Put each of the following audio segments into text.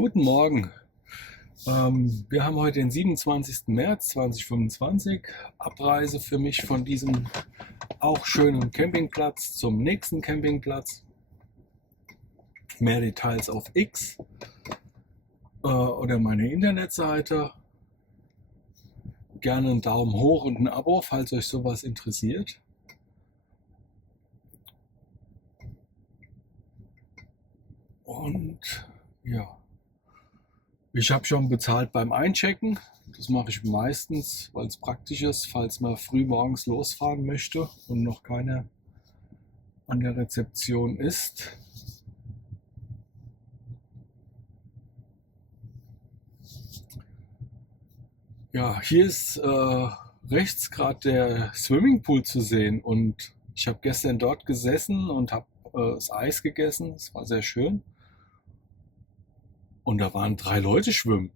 Guten Morgen. Wir haben heute den 27. März 2025. Abreise für mich von diesem auch schönen Campingplatz zum nächsten Campingplatz. Mehr Details auf X oder meine Internetseite. Gerne einen Daumen hoch und ein Abo, falls euch sowas interessiert. Und ja. Ich habe schon bezahlt beim Einchecken. Das mache ich meistens, weil es praktisch ist, falls man früh morgens losfahren möchte und noch keiner an der Rezeption ist. Ja, hier ist rechts gerade der Swimmingpool zu sehen und ich habe gestern dort gesessen und habe das Eis gegessen. Es war sehr schön. Und da waren 3 Leute schwimmen.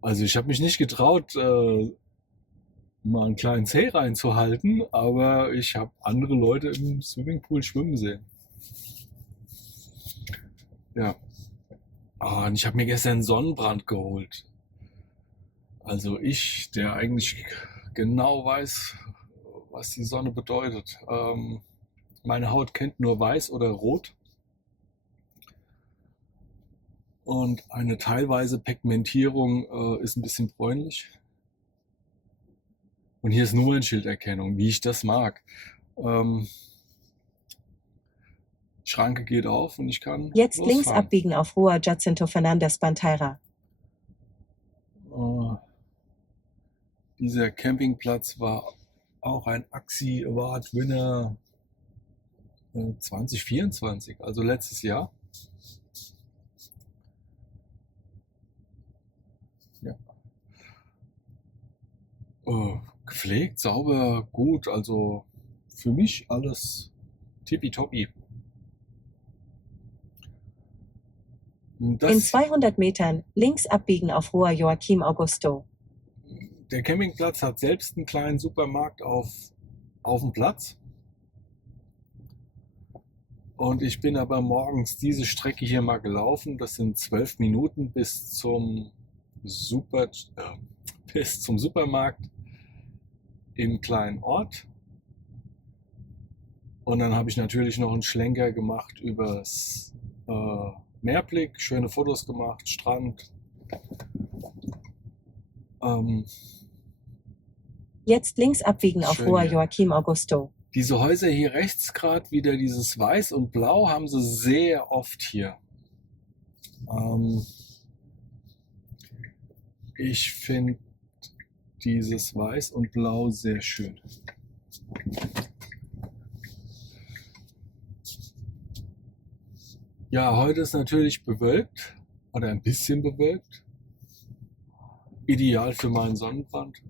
Also ich habe mich nicht getraut, mal einen kleinen Zeh reinzuhalten, aber ich habe andere Leute im Swimmingpool schwimmen sehen. Ja. Und ich habe mir gestern einen Sonnenbrand geholt. Also ich, der eigentlich genau weiß, was die Sonne bedeutet. Meine Haut kennt nur weiß oder rot. Und eine teilweise Pigmentierung ist ein bisschen bräunlich. Und hier ist Nummernschilderkennung, wie ich das mag. Schranke geht auf und ich kann Jetzt links losfahren. abbiegen auf Rua Jacinto Fernandes Bandeira. Dieser Campingplatz war auch ein AXI Award Winner 2024, also letztes Jahr. Ja. Gepflegt, sauber, gut, also für mich alles tippitoppi. In Das, 200 Metern links abbiegen auf Rua Joaquim Augusto. der Campingplatz hat selbst einen kleinen Supermarkt auf dem Platz. Und ich bin aber morgens diese Strecke hier mal gelaufen. Das sind 12 Minuten bis zum Supermarkt im kleinen Ort. Und dann habe ich natürlich noch einen Schlenker gemacht übers Meerblick, schöne Fotos gemacht, Strand. Jetzt links abbiegen auf Schön Rua hier. Joaquim Augusto. Diese Häuser hier rechts gerade wieder, dieses Weiß und Blau, haben sie sehr oft hier. Ich finde dieses Weiß und Blau sehr schön. Ja, heute ist natürlich bewölkt oder ein bisschen bewölkt. Ideal für meinen Sonnenbrand.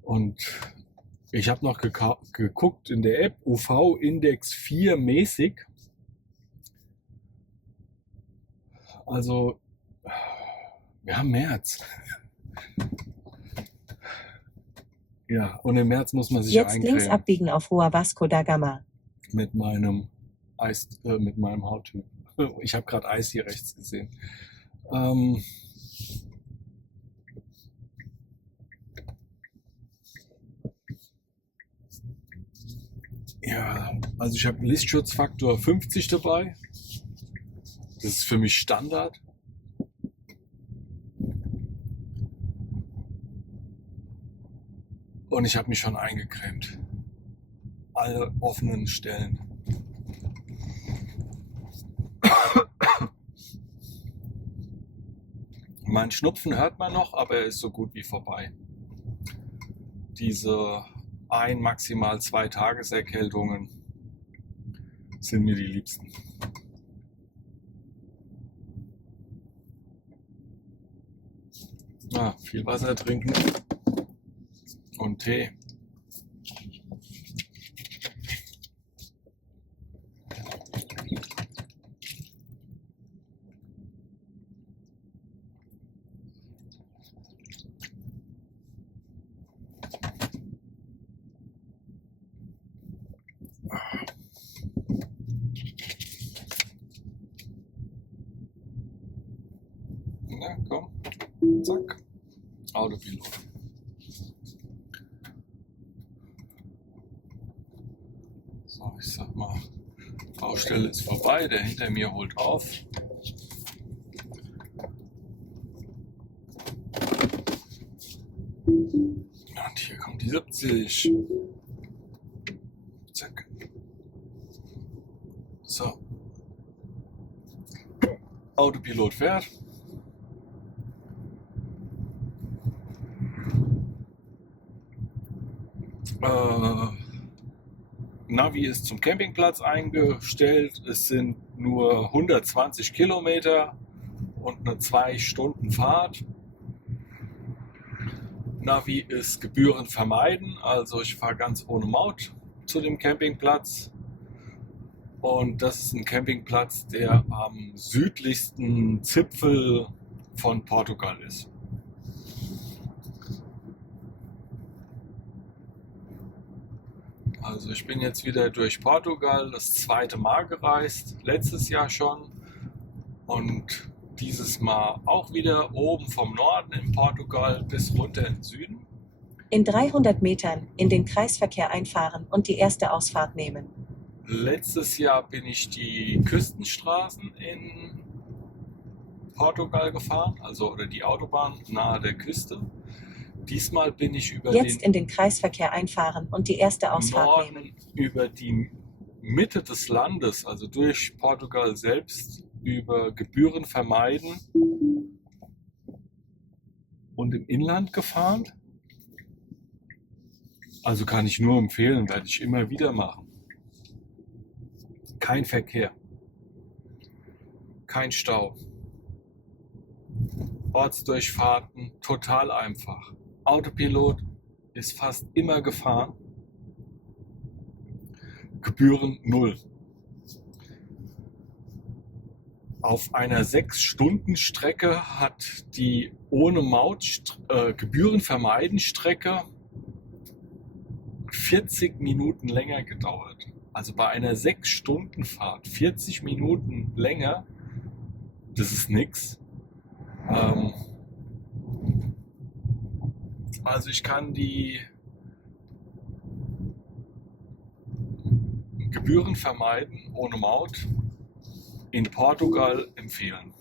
Und ich habe noch geguckt in der App, UV-Index 4 mäßig. Also, wir haben März. Ja, und im März muss man sich Jetzt links eincremen abbiegen auf Rua Vasco da Gama. mit meinem mit meinem Hauttyp. Ich habe gerade Eis hier rechts gesehen. Ja, also ich habe Lichtschutzfaktor 50 dabei. Das ist für mich Standard. Und ich habe mich schon eingecremt. Alle offenen Stellen. Mein Schnupfen hört man noch, aber er ist so gut wie vorbei. Diese maximal 2 Tageserkältungen sind mir die liebsten. Viel Wasser trinken und Tee. Zack, Autopilot. So, ich sag mal, Baustelle ist vorbei, der hinter mir holt auf. Und hier kommt die 70. Zack. So. Autopilot fährt. Navi ist zum Campingplatz eingestellt. Es sind nur 120 Kilometer und eine 2 Stunden Fahrt. Navi ist Gebühren vermeiden, also ich fahre ganz ohne Maut zu dem Campingplatz. Und das ist ein Campingplatz, der am südlichsten Zipfel von Portugal ist. Also ich bin jetzt wieder durch Portugal das 2. Mal gereist, letztes Jahr schon und dieses Mal auch wieder oben vom Norden in Portugal bis runter in den Süden. In 300 Metern in den Kreisverkehr einfahren und die erste Ausfahrt nehmen. Letztes Jahr bin ich die Küstenstraßen in Portugal gefahren, also oder die Autobahn nahe der Küste. Diesmal bin ich über Jetzt in den Kreisverkehr einfahren und die erste Ausfahrt nehmen. Norden, über die Mitte des Landes, also durch Portugal selbst, über Gebühren vermeiden und im Inland gefahren. Also kann ich nur empfehlen, werde ich immer wieder machen. Kein Verkehr, kein Stau, Ortsdurchfahrten total einfach. Autopilot ist fast immer gefahren. Gebühren 0. Auf einer 6-Stunden-Strecke hat die ohne Maut Gebühren vermeiden Strecke 40 Minuten länger gedauert. Also bei einer 6-Stunden-Fahrt 40 Minuten länger, das ist nix. Also ich kann die Gebühren vermeiden ohne Maut in Portugal empfehlen.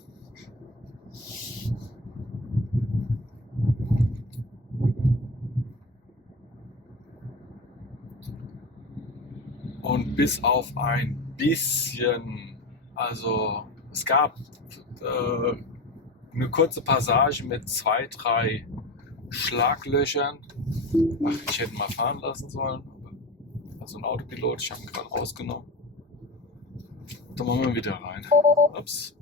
Und bis auf ein bisschen, also es gab eine kurze Passage mit 2, 3 Schlaglöchern. Ach, ich hätte mal fahren lassen sollen. Also ein Autopilot, ich habe ihn gerade rausgenommen. Dann machen wir wieder rein. Ups.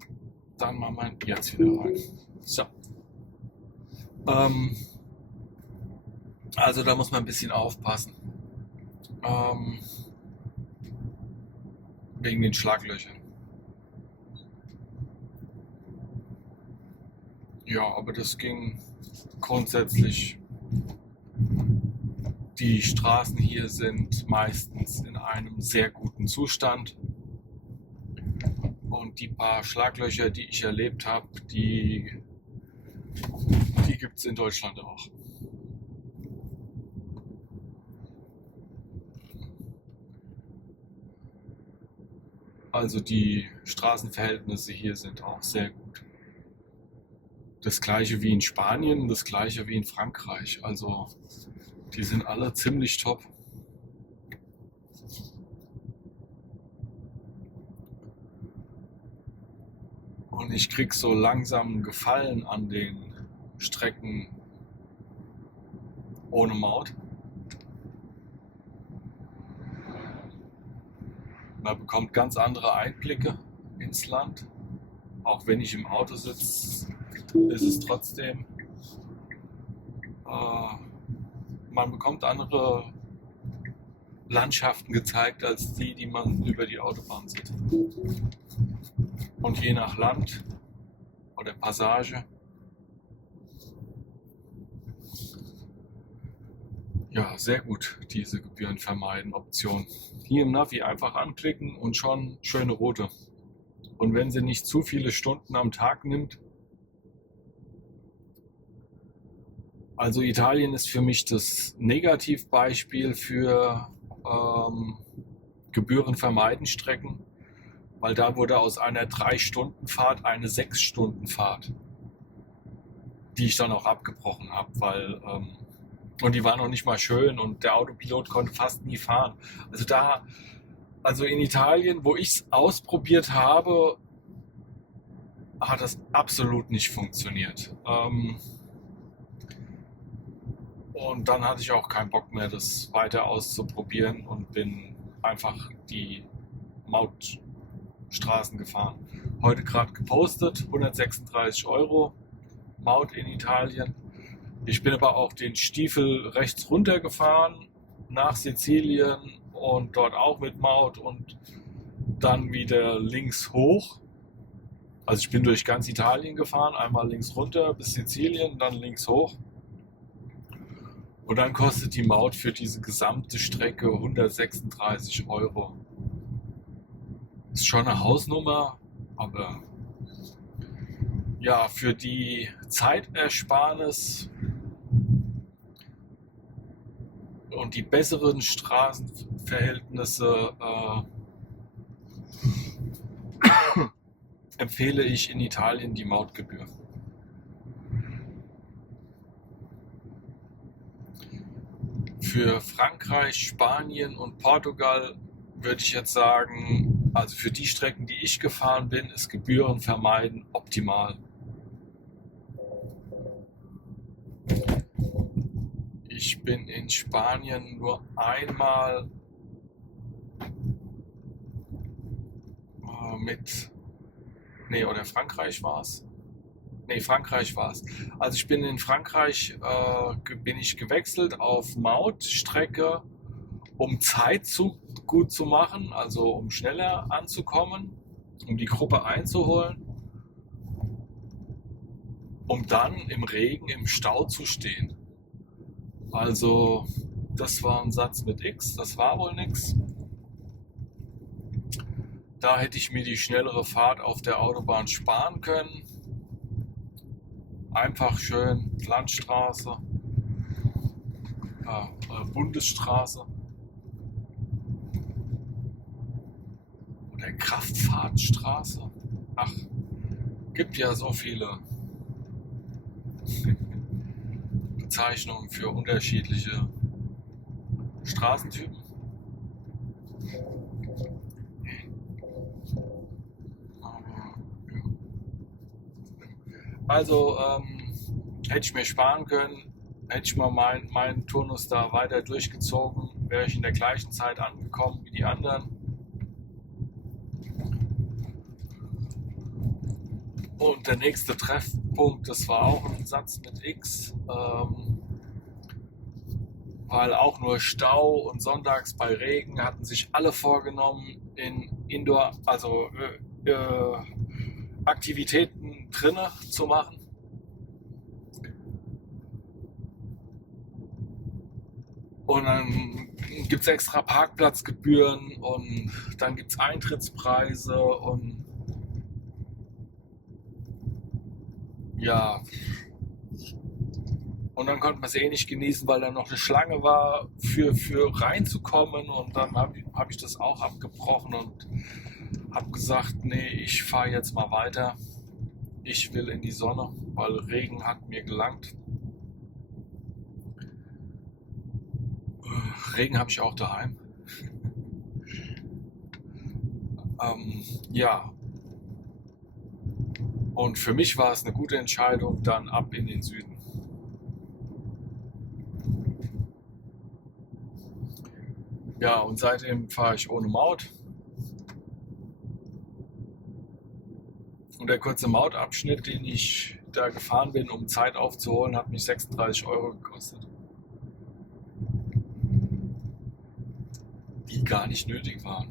Dann machen wir jetzt wieder rein. So. Also da muss man ein bisschen aufpassen. Wegen den Schlaglöchern. Ja, aber das ging grundsätzlich. Die Straßen hier sind meistens in einem sehr guten Zustand. Und die paar Schlaglöcher, die ich erlebt habe, die gibt es in Deutschland auch. Also die Straßenverhältnisse hier sind auch sehr gut. Das gleiche wie in Spanien, das gleiche wie in Frankreich. Also die sind alle ziemlich top. Und ich krieg so langsam Gefallen an den Strecken ohne Maut. Man bekommt ganz andere Einblicke ins Land. Auch wenn ich im Auto sitze, ist es trotzdem, man bekommt andere Landschaften gezeigt als die man über die Autobahn sieht. Und je nach Land oder Passage, ja, sehr gut diese Gebühren vermeiden Option. Hier im Navi einfach anklicken und schon schöne Route. Und wenn sie nicht zu viele Stunden am Tag nimmt, Also Italien ist für mich das Negativbeispiel für Gebührenvermeiden-Strecken, weil da wurde aus einer 3-Stunden-Fahrt eine 6-Stunden-Fahrt, die ich dann auch abgebrochen habe, weil und die war noch nicht mal schön und der Autopilot konnte fast nie fahren. Also in Italien, wo ich es ausprobiert habe, hat das absolut nicht funktioniert. Und dann hatte ich auch keinen Bock mehr, das weiter auszuprobieren und bin einfach die Mautstraßen gefahren. Heute gerade gepostet, 136 Euro Maut in Italien. Ich bin aber auch den Stiefel rechts runter gefahren nach Sizilien und dort auch mit Maut und dann wieder links hoch. Also ich bin durch ganz Italien gefahren, einmal links runter bis Sizilien, dann links hoch. Und dann kostet die Maut für diese gesamte Strecke 136 Euro. Ist schon eine Hausnummer, aber ja, für die Zeitersparnis und die besseren Straßenverhältnisse empfehle ich in Italien die Mautgebühr. Für Frankreich, Spanien und Portugal würde ich jetzt sagen, also für die Strecken, die ich gefahren bin, ist Gebührenvermeiden optimal. Ich bin in Spanien nur einmal oder Frankreich war es. Frankreich war es. Also ich bin in Frankreich, bin ich gewechselt auf Mautstrecke, um Zeit gut zu machen, also um schneller anzukommen, um die Gruppe einzuholen, um dann im Regen im Stau zu stehen. Also das war ein Satz mit X, das war wohl nix. Da hätte ich mir die schnellere Fahrt auf der Autobahn sparen können. Einfach schön Landstraße, Bundesstraße oder Kraftfahrtstraße. Ach, gibt ja so viele Bezeichnungen für unterschiedliche Straßentypen. Also hätte ich mir sparen können, hätte ich mal meinen Turnus da weiter durchgezogen, wäre ich in der gleichen Zeit angekommen wie die anderen. Und der nächste Treffpunkt, das war auch ein Satz mit X, weil auch nur Stau und sonntags bei Regen hatten sich alle vorgenommen, in Indoor, also Aktivitäten drinnen zu machen. Und dann gibt es extra Parkplatzgebühren und dann gibt es Eintrittspreise und ja. Und dann konnte man es eh nicht genießen, weil dann noch eine Schlange war, für reinzukommen. Und dann hab ich das auch abgebrochen und habe gesagt, nee, ich fahre jetzt mal weiter. Ich will in die Sonne, weil Regen hat mir gelangt. Regen habe ich auch daheim. Ja. Und für mich war es eine gute Entscheidung, dann ab in den Süden. Ja, und seitdem fahre ich ohne Maut. Und der kurze Mautabschnitt, den ich da gefahren bin, um Zeit aufzuholen, hat mich 36 Euro gekostet. Die gar nicht nötig waren.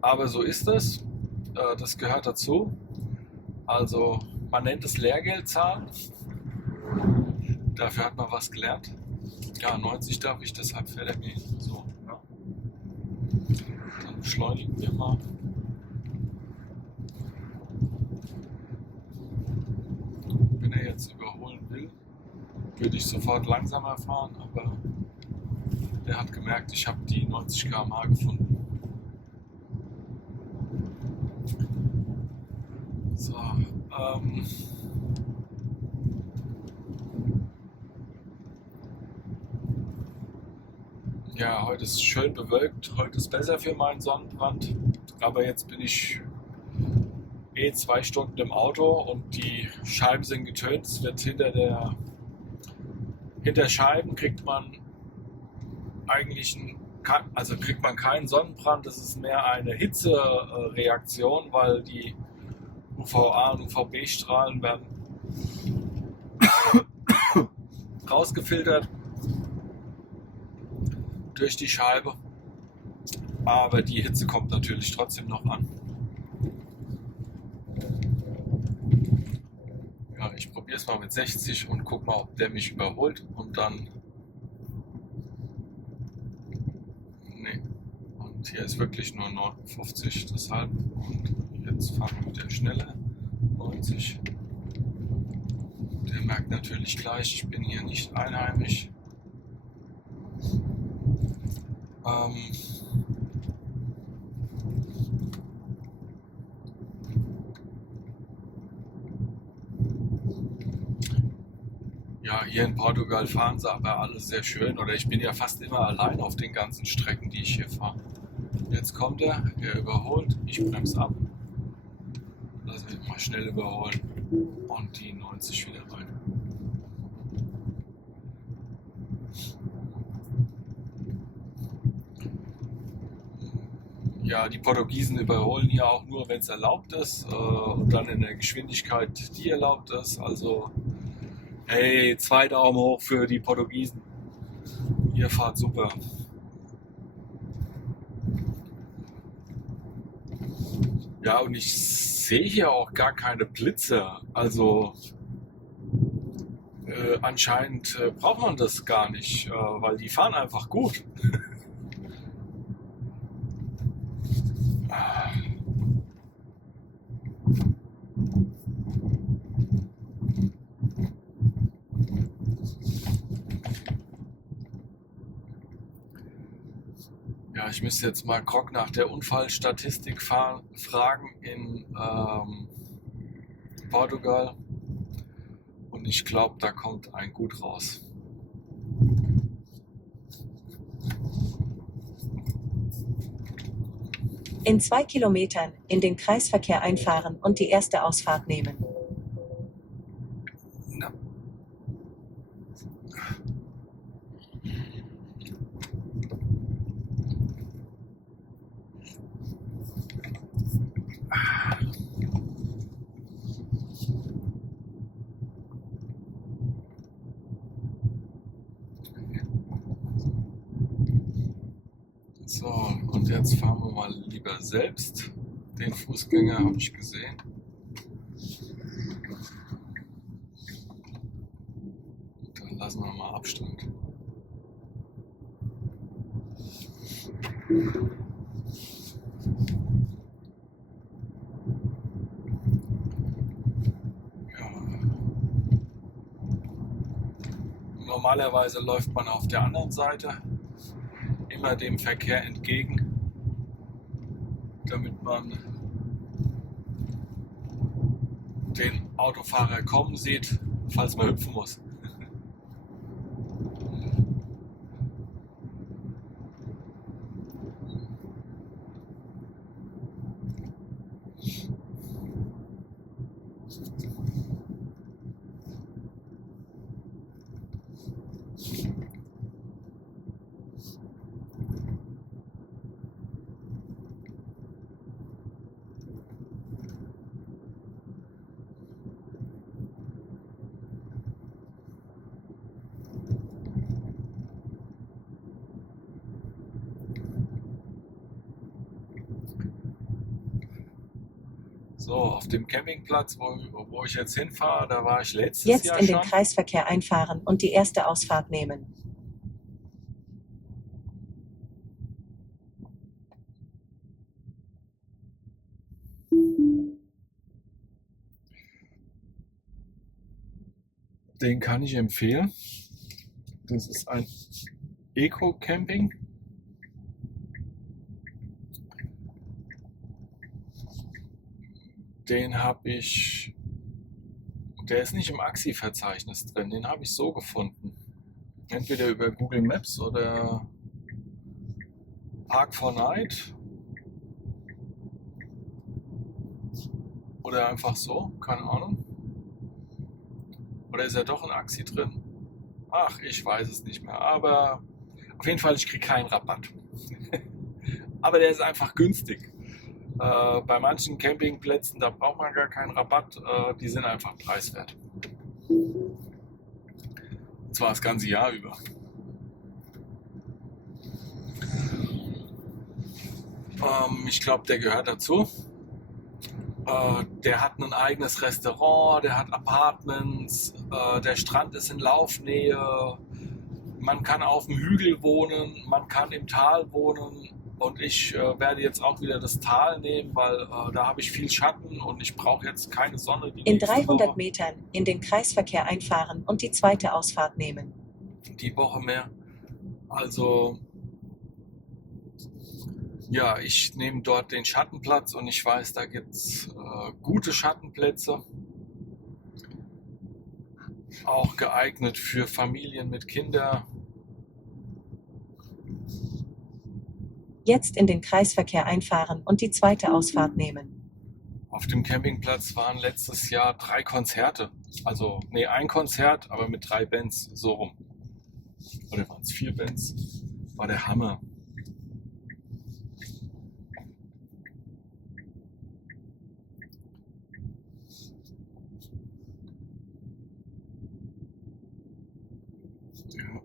Aber so ist es. Das gehört dazu. Also man nennt es Lehrgeld zahlen. Dafür hat man was gelernt. Ja, 90 darf ich, deshalb fährt er mir so. Ja. Dann beschleunigen wir mal. Wenn er jetzt überholen will. würde ich sofort langsamer fahren, aber der hat gemerkt, ich habe die 90 km/h gefunden. So, ja, heute ist schön bewölkt, heute ist besser für meinen Sonnenbrand, aber jetzt bin ich 2 Stunden im Auto und die Scheiben sind getönt. Es wird hinter Scheiben kriegt man eigentlich kriegt man keinen Sonnenbrand, das ist mehr eine Hitzereaktion, weil die UVA und UVB-Strahlen werden rausgefiltert durch die Scheibe, aber die Hitze kommt natürlich trotzdem noch an. Ja, ich probiere es mal mit 60 und guck mal, ob der mich überholt und dann. Nee. Und hier ist wirklich nur 59, deshalb. Und jetzt fahren wir mit der Schnelle 90. Der merkt natürlich gleich, ich bin hier nicht einheimisch. Ja, hier in Portugal fahren sie aber alles sehr schön, oder ich bin ja fast immer allein auf den ganzen Strecken, die ich hier fahre. Jetzt kommt er überholt, ich bremse ab, lasse mich mal schnell überholen und die 90 wieder rein. Ja, die Portugiesen überholen hier auch nur, wenn es erlaubt ist und dann in der Geschwindigkeit, die erlaubt ist. Also, hey, 2 Daumen hoch für die Portugiesen. Ihr fahrt super. Ja, und ich sehe hier auch gar keine Blitze. Also, anscheinend braucht man das gar nicht, weil die fahren einfach gut. Ja, ich müsste jetzt mal Krog nach der Unfallstatistik fragen in Portugal. Und ich glaube, da kommt ein Gut raus. In 2 Kilometern in den Kreisverkehr einfahren und die erste Ausfahrt nehmen. Ja. So, und jetzt fahren wir mal lieber selbst. Den Fußgänger habe ich gesehen. Dann lassen wir mal Abstand. Ja. Normalerweise läuft man auf der anderen Seite immer dem Verkehr entgegen, damit man den Autofahrer kommen sieht, falls man hüpfen muss. So, auf dem Campingplatz, wo ich jetzt hinfahre, da war ich letztes Jetzt Jahr in den schon. Kreisverkehr einfahren und die erste Ausfahrt nehmen. Den kann ich empfehlen. Das ist ein Eco-Camping. Den habe ich, der ist nicht im Axi-Verzeichnis drin, den habe ich so gefunden. Entweder über Google Maps oder Park4Night oder einfach so, keine Ahnung. Oder ist er doch in Axi drin? Ach, ich weiß es nicht mehr, aber auf jeden Fall, ich kriege keinen Rabatt. Aber der ist einfach günstig. Bei manchen Campingplätzen, da braucht man gar keinen Rabatt, die sind einfach preiswert. Und zwar das ganze Jahr über. Ich glaube, der gehört dazu. Der hat ein eigenes Restaurant, der hat Apartments, der Strand ist in Laufnähe, man kann auf dem Hügel wohnen, man kann im Tal wohnen. Und ich werde jetzt auch wieder das Tal nehmen, weil da habe ich viel Schatten und ich brauche jetzt keine Sonne. In 300 Metern in den Kreisverkehr einfahren und die zweite Ausfahrt nehmen. Die Woche mehr. Also, ja, ich nehme dort den Schattenplatz und ich weiß, da gibt es gute Schattenplätze. Auch geeignet für Familien mit Kindern. Jetzt in den Kreisverkehr einfahren und die zweite Ausfahrt nehmen. Auf dem Campingplatz waren letztes Jahr 3 Konzerte. Also, nee, ein Konzert, aber mit 3 Bands, so rum. Oder waren es 4 Bands? War der Hammer. Ja.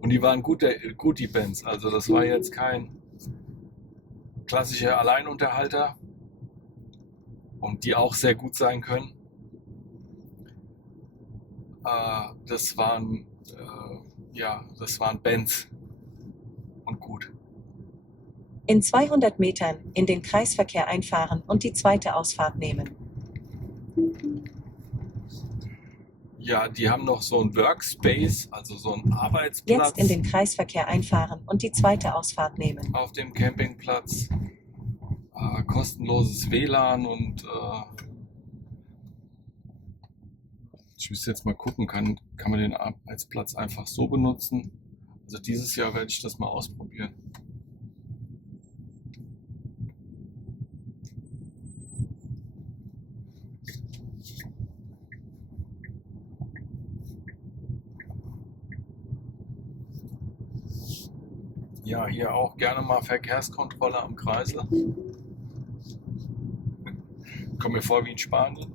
Und die waren gut, die Bands. Also das war jetzt kein klassischer Alleinunterhalter. Und die auch sehr gut sein können. Das waren Bands. Und gut. In 200 Metern in den Kreisverkehr einfahren und die zweite Ausfahrt nehmen. Ja, die haben noch so ein Workspace, also so einen Arbeitsplatz. Jetzt in den Kreisverkehr einfahren und die zweite Ausfahrt nehmen. Auf dem Campingplatz. Kostenloses WLAN und ich müsste jetzt mal gucken, kann man den Arbeitsplatz einfach so benutzen? Also dieses Jahr werde ich das mal ausprobieren. Ja, hier auch gerne mal Verkehrskontrolle am Kreisel. Kommt mir vor wie in Spanien.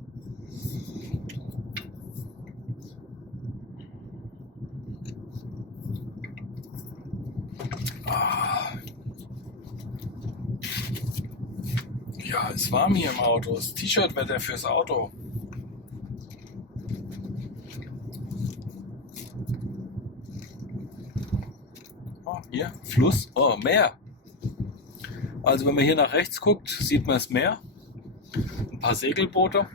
Ja, ist warm hier im Auto. Das T-Shirt-Wetter fürs Auto. Oh, hier, Fluss. Oh, Meer. Also wenn man hier nach rechts guckt, sieht man das Meer. Ein paar Segelboote.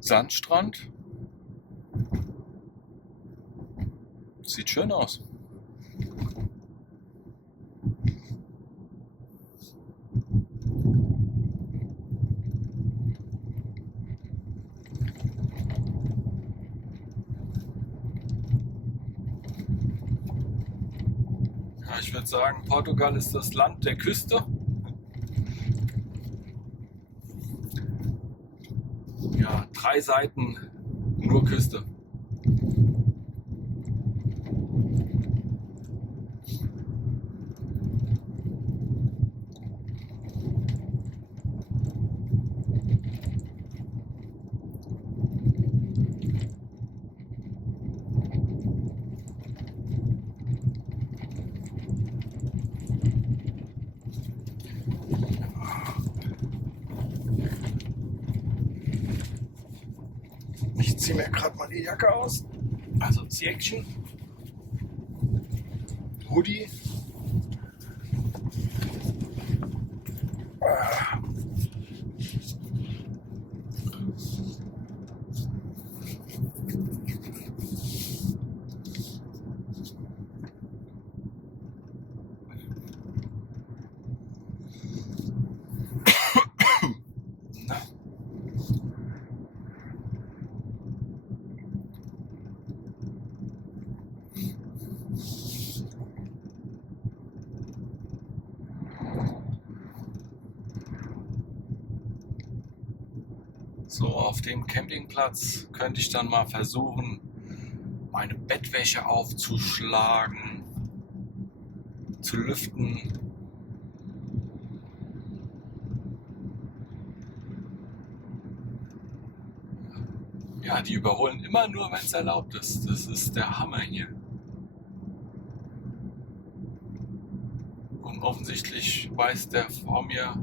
Sandstrand. Sieht schön aus. Ja, ich würde sagen, Portugal ist das Land der Küste. Ja, 3 Seiten nur Küste. Ich ziehe mir gerade mal die Jacke aus. Also das Jäckchen. Hoodie. So, auf dem Campingplatz könnte ich dann mal versuchen, meine Bettwäsche aufzuschlagen, zu lüften. Ja, die überholen immer nur, wenn es erlaubt ist. Das ist der Hammer hier. Und offensichtlich weiß der vor mir,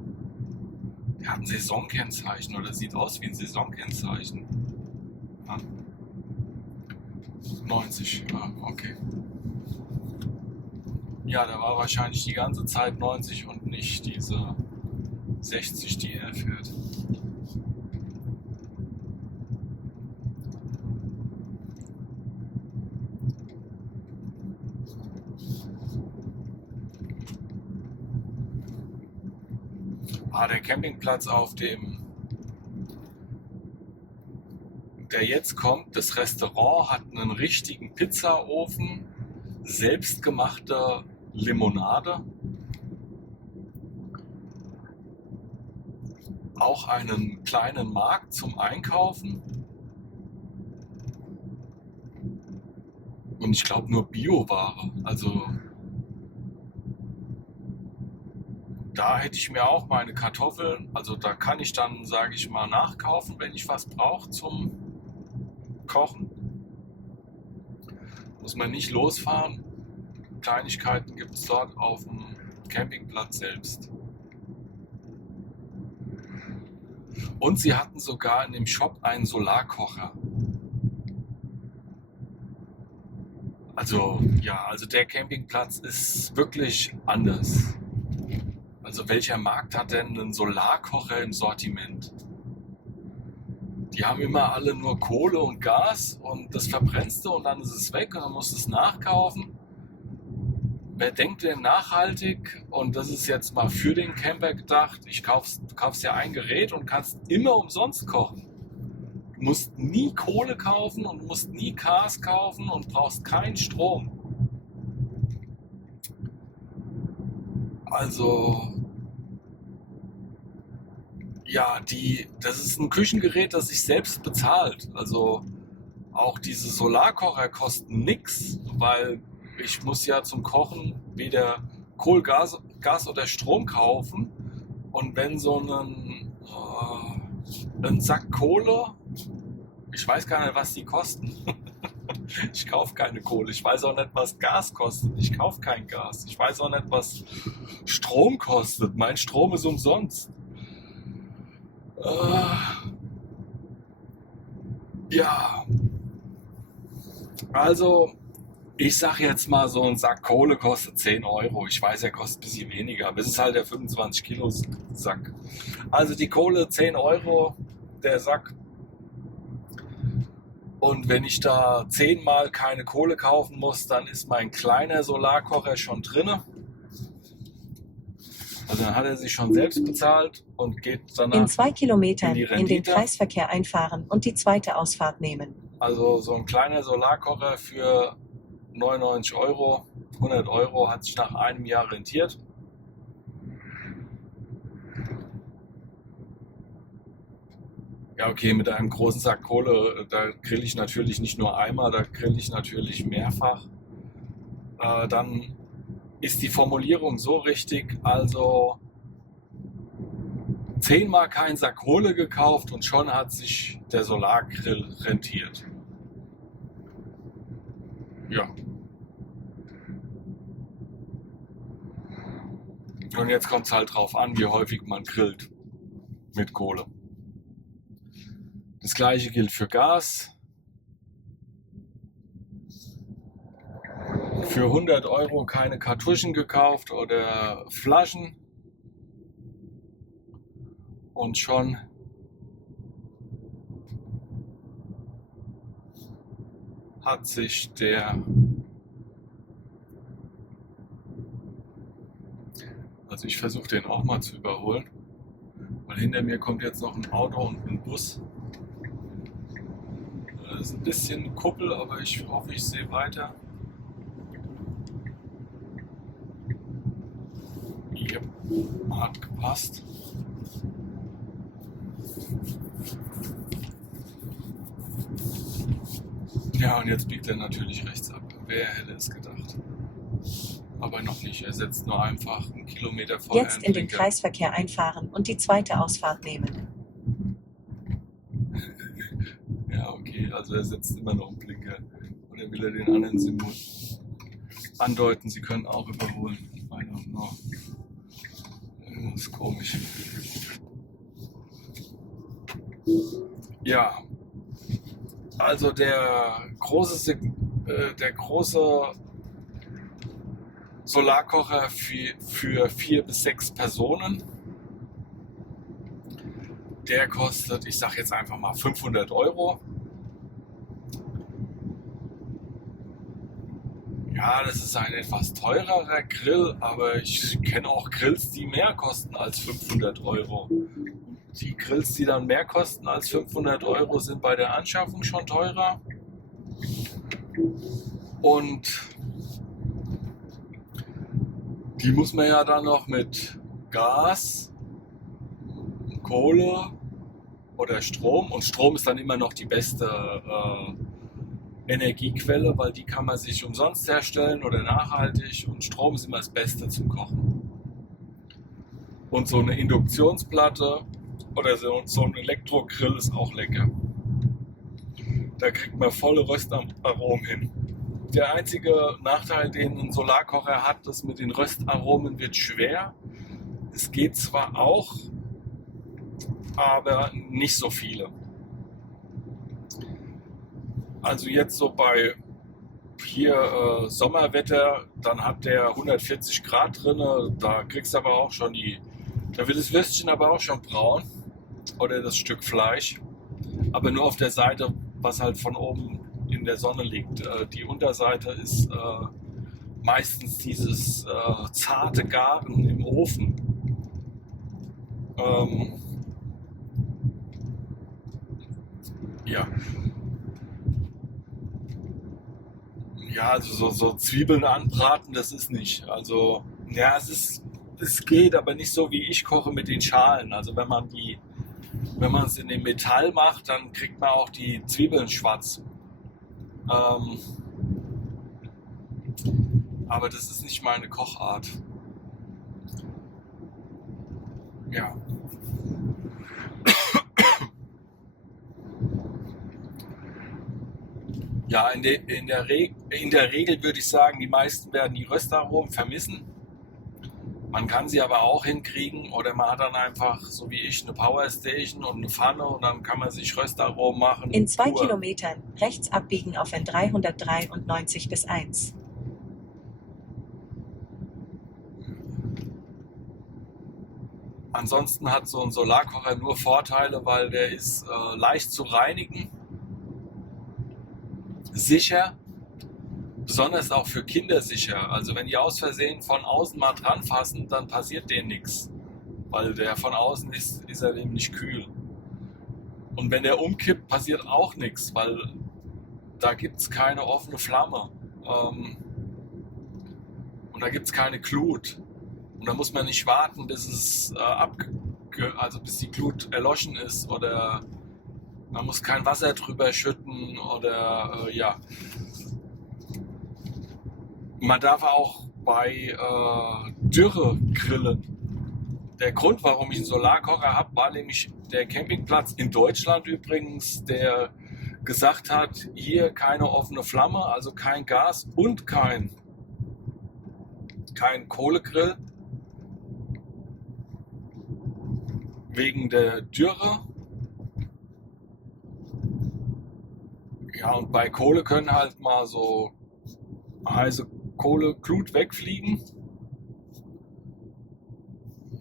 der hat ein Saisonkennzeichen oder sieht aus wie ein Saisonkennzeichen. Ja. 90, ja, okay. Ja, da war wahrscheinlich die ganze Zeit 90 und nicht diese 60, die er fährt. Der Campingplatz, auf dem der jetzt kommt, das Restaurant hat einen richtigen Pizzaofen, selbstgemachte Limonade, auch einen kleinen Markt zum Einkaufen und ich glaube nur Bioware. Also da hätte ich mir auch meine Kartoffeln, also da kann ich dann, sage ich mal, nachkaufen, wenn ich was brauche zum Kochen. Muss man nicht losfahren. Kleinigkeiten gibt es dort auf dem Campingplatz selbst. Und sie hatten sogar in dem Shop einen Solarkocher. Also ja, also der Campingplatz ist wirklich anders. Also welcher Markt hat denn einen Solarkocher im Sortiment? Die haben immer alle nur Kohle und Gas und das verbrennst du und dann ist es weg und dann musst du es nachkaufen. Wer denkt denn nachhaltig? Und das ist jetzt mal für den Camper gedacht. Du kaufst ja ein Gerät und kannst immer umsonst kochen. Du musst nie Kohle kaufen und du musst nie Gas kaufen und brauchst keinen Strom. Also ja, das ist ein Küchengerät, das sich selbst bezahlt. Also auch diese Solarkocher kosten nichts, weil ich muss ja zum Kochen weder Kohl, Gas oder Strom kaufen. Und wenn so ein Sack Kohle, ich weiß gar nicht, was die kosten. Ich kaufe keine Kohle. Ich weiß auch nicht, was Gas kostet. Ich kaufe kein Gas. Ich weiß auch nicht, was Strom kostet. Mein Strom ist umsonst. Ja, also ich sag jetzt mal, so ein Sack Kohle kostet 10 Euro. Ich weiß, er kostet ein bisschen weniger, aber es ist halt der 25 Kilo Sack. Also die Kohle 10 Euro, der Sack. Und wenn ich da 10-mal keine Kohle kaufen muss, dann ist mein kleiner Solarkocher schon drinne. Also dann hat er sich schon selbst bezahlt und geht danach In 2 Kilometern in die in den Rendite. Kreisverkehr einfahren und die zweite Ausfahrt nehmen. Also so ein kleiner Solarkocher für 99 Euro, 100 Euro hat sich nach einem Jahr rentiert. Ja, okay, mit einem großen Sack Kohle, da grill ich natürlich nicht nur einmal, da grill ich natürlich mehrfach. Dann ist die Formulierung so richtig, also 10-mal keinen Sack Kohle gekauft und schon hat sich der Solargrill rentiert. Ja. Und jetzt kommt es halt drauf an, wie häufig man grillt mit Kohle. Das gleiche gilt für Gas. für 100 Euro keine Kartuschen gekauft oder Flaschen und schon hat sich also ich versuche den auch mal zu überholen, weil hinter mir kommt jetzt noch ein Auto und ein Bus. Das ist ein bisschen Kuppel, aber ich hoffe, ich sehe weiter. Yep, hat gepasst. Ja, und jetzt biegt er natürlich rechts ab. Wer hätte es gedacht? Aber noch nicht. Er setzt nur einfach einen Kilometer vorher. Jetzt in den Kreisverkehr einfahren und die zweite Ausfahrt nehmen. Ja, okay, also er setzt immer noch einen Blinker. Oder will er den anderen Symbol andeuten, sie können auch überholen? I don't know. Das ist komisch. Ja, also der große Solarkocher für 4 bis 6 Personen, der kostet, ich sag jetzt einfach mal 500 Euro. Ja, das ist ein etwas teurerer Grill, aber ich kenne auch Grills, die mehr kosten als 500 Euro. Die Grills, die dann mehr kosten als 500 Euro, sind bei der Anschaffung schon teurer. Und die muss man ja dann noch mit Gas, Kohle oder Strom, und Strom ist dann immer noch die beste Energiequelle, weil die kann man sich umsonst herstellen oder nachhaltig, und Strom ist immer das Beste zum Kochen. Und so eine Induktionsplatte oder so ein Elektrogrill ist auch lecker. Da kriegt man volle Röstaromen hin. Der einzige Nachteil, den ein Solarkocher hat, das mit den Röstaromen wird schwer. Es geht zwar auch, aber nicht so viele. Also jetzt so bei hier Sommerwetter, dann hat der 140 Grad drin, da kriegst du aber auch schon da wird das Würstchen aber auch schon braun oder das Stück Fleisch, aber nur auf der Seite, was halt von oben in der Sonne liegt. Die Unterseite ist meistens dieses zarte Garen im Ofen. Ja. Ja, also so Zwiebeln anbraten, das ist nicht. Also, ja, es geht, aber nicht so wie ich koche mit den Schalen. Also wenn man es in dem Metall macht, dann kriegt man auch die Zwiebeln schwarz. Aber das ist nicht meine Kochart. Ja. Ja, in der Regel würde ich sagen, die meisten werden die Röstaromen vermissen. Man kann sie aber auch hinkriegen, oder man hat dann einfach, so wie ich, eine Powerstation und eine Pfanne, und dann kann man sich Röstaromen machen. In 2 Kilometern rechts abbiegen auf N393 bis 1. Ansonsten hat so ein Solarkocher nur Vorteile, weil der ist leicht zu reinigen, sicher, besonders auch für Kinder sicher. Also wenn die aus Versehen von außen mal dran fassen, dann passiert denen nichts, weil der von außen ist er nämlich kühl. Und wenn der umkippt, passiert auch nichts, weil da gibt es keine offene Flamme und da gibt es keine Glut. Und da muss man nicht warten, bis bis die Glut erloschen ist, oder man muss kein Wasser drüber schütten, oder ja. Man darf auch bei Dürre grillen. Der Grund, warum ich einen Solarkocher habe, war nämlich der Campingplatz in Deutschland übrigens, der gesagt hat, hier keine offene Flamme, also kein Gas und kein Kohlegrill. Wegen der Dürre. Ja, und bei Kohle können halt mal so heiße Kohleglut wegfliegen.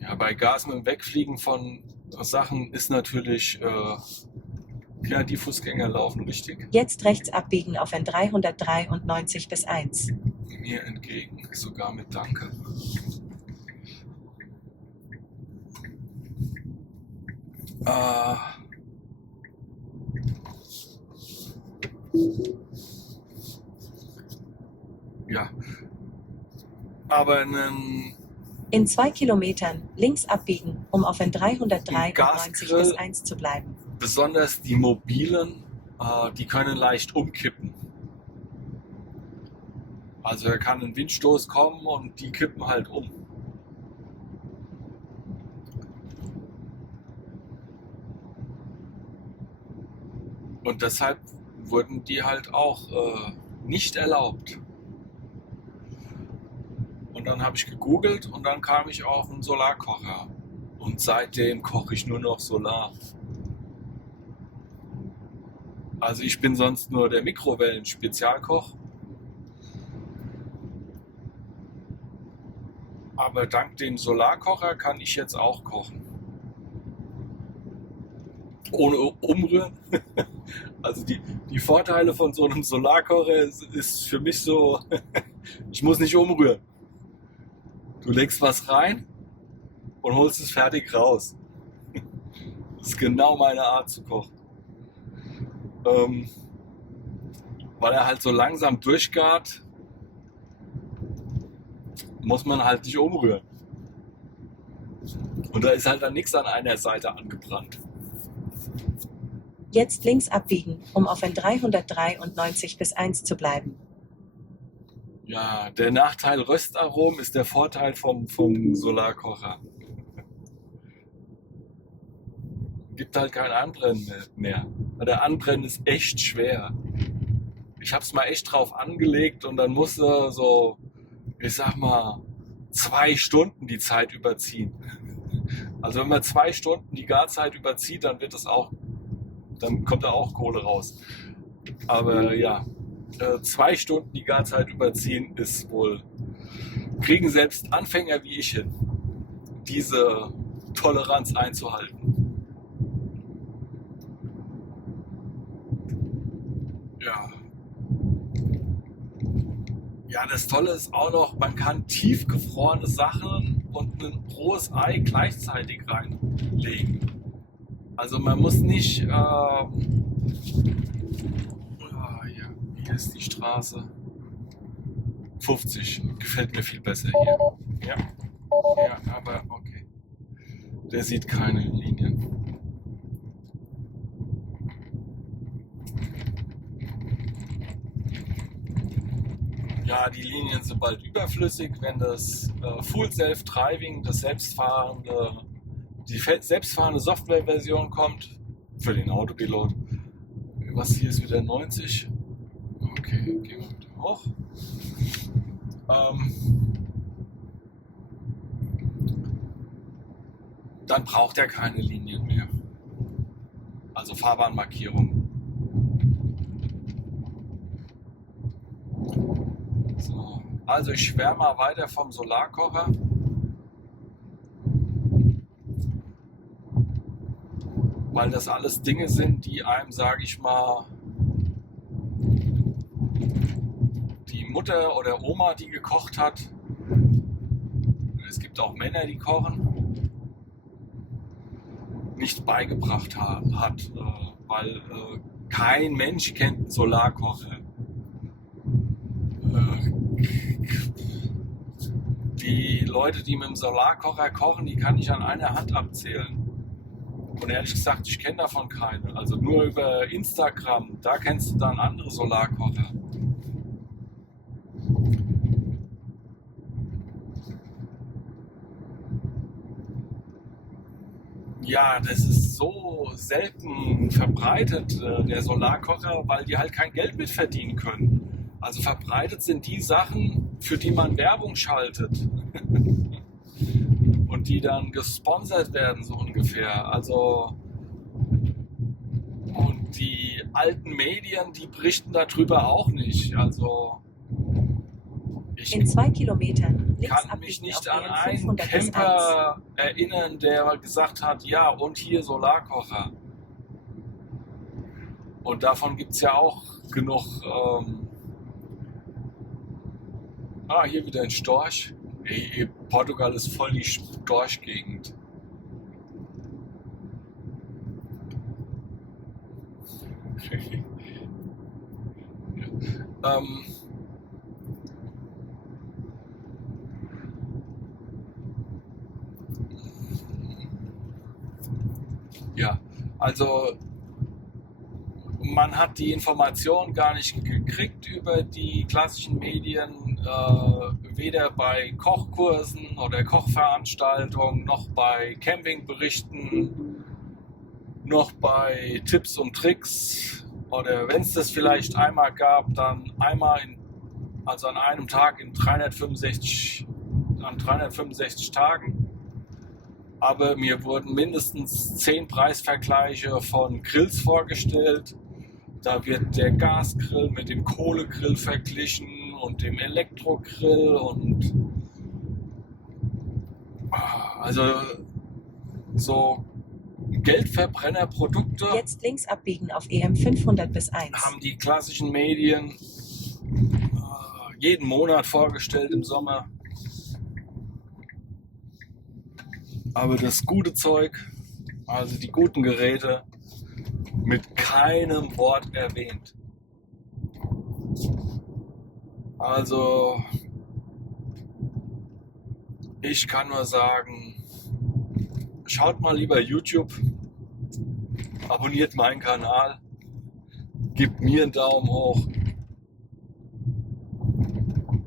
Ja, bei Gas mit dem Wegfliegen von Sachen ist natürlich, ja, die Fußgänger laufen richtig Jetzt rechts abbiegen auf N393 bis 1. mir entgegen, sogar mit Danke. Ja, aber einen In 2 Kilometern links abbiegen, um auf N393 Gasgrill. bis 1 zu bleiben. besonders die mobilen, die können leicht umkippen. Also da kann ein Windstoß kommen und die kippen halt um. Und deshalb wurden die halt auch nicht erlaubt. Und dann habe ich gegoogelt und dann kam ich auf einen Solarkocher. Und seitdem koche ich nur noch Solar. Also ich bin sonst nur der Mikrowellen-Spezialkoch. Aber dank dem Solarkocher kann ich jetzt auch kochen. Ohne umrühren. Also die Vorteile von so einem Solarkocher ist für mich so, ich muss nicht umrühren. Du legst was rein und holst es fertig raus. Das ist genau meine Art zu kochen. Weil er halt so langsam durchgart, muss man halt nicht umrühren. Und da ist halt dann nichts an einer Seite angebrannt. Jetzt links abbiegen, um auf N393 bis 1 zu bleiben. Ja, der Nachteil Röstaromen ist der Vorteil vom Solarkocher. Gibt halt kein Anbrennen mehr. Der Anbrennen ist echt schwer. Ich hab's mal echt drauf angelegt und dann musste so, ich sag mal, 2 Stunden die Zeit überziehen. Also wenn man 2 Stunden die Garzeit überzieht, dann kommt da auch Kohle raus. Aber ja, 2 Stunden die Garzeit überziehen ist wohl, kriegen selbst Anfänger wie ich hin, diese Toleranz einzuhalten. Ja, das Tolle ist auch noch, man kann tiefgefrorene Sachen und ein rohes Ei gleichzeitig reinlegen. Also man muss nicht, hier ist die Straße. 50, gefällt mir viel besser hier. Ja, aber okay. Der sieht keine Linien. Ja, die Linien sind bald überflüssig, wenn das Full Self-Driving, die selbstfahrende Softwareversion kommt für den Autopilot. Was hier ist wieder 90. Okay, gehen wir wieder hoch. Dann braucht er keine Linien mehr. Also Fahrbahnmarkierung. So, also ich schwärme mal weiter vom Solarkocher. Weil das alles Dinge sind, die einem, sage ich mal, die Mutter oder Oma, die gekocht hat, es gibt auch Männer, die kochen, nicht beigebracht hat, weil kein Mensch kennt einen Solarkocher. Die Leute, die mit dem Solarkocher kochen, die kann ich an einer Hand abzählen. Und ehrlich gesagt, ich kenne davon keine. Also nur über Instagram, da kennst du dann andere Solarkocher. Ja, das ist so selten verbreitet, der Solarkocher, weil die halt kein Geld mit verdienen können. Also verbreitet sind die Sachen, für die man Werbung schaltet. Und die dann gesponsert werden, so ungefähr. Also, und die alten Medien, die berichten darüber auch nicht. Also, Ich In 2 Kilometern links kann mich abbiegen nicht auf an EM einen 500 bis 1. Camper erinnern, der gesagt hat, ja, und hier Solarkocher. Und davon gibt es ja auch genug. Hier wieder ein Storch. Ey, Portugal ist voll die Storchgegend. ähm, ja, also man hat die Information gar nicht gekriegt über die klassischen Medien, weder bei Kochkursen oder Kochveranstaltungen, noch bei Campingberichten, noch bei Tipps und Tricks. Oder wenn es das vielleicht einmal gab, dann einmal an einem Tag an 365 Tagen. Aber mir wurden mindestens 10 Preisvergleiche von Grills vorgestellt. Da wird der Gasgrill mit dem Kohlegrill verglichen und dem Elektrogrill und also so Geldverbrennerprodukte Jetzt links abbiegen auf EM 500 bis 1. haben die klassischen Medien jeden Monat vorgestellt im Sommer. Aber das gute Zeug, also die guten Geräte, mit keinem Wort erwähnt. Also, ich kann nur sagen, schaut mal lieber YouTube, abonniert meinen Kanal, gebt mir einen Daumen hoch.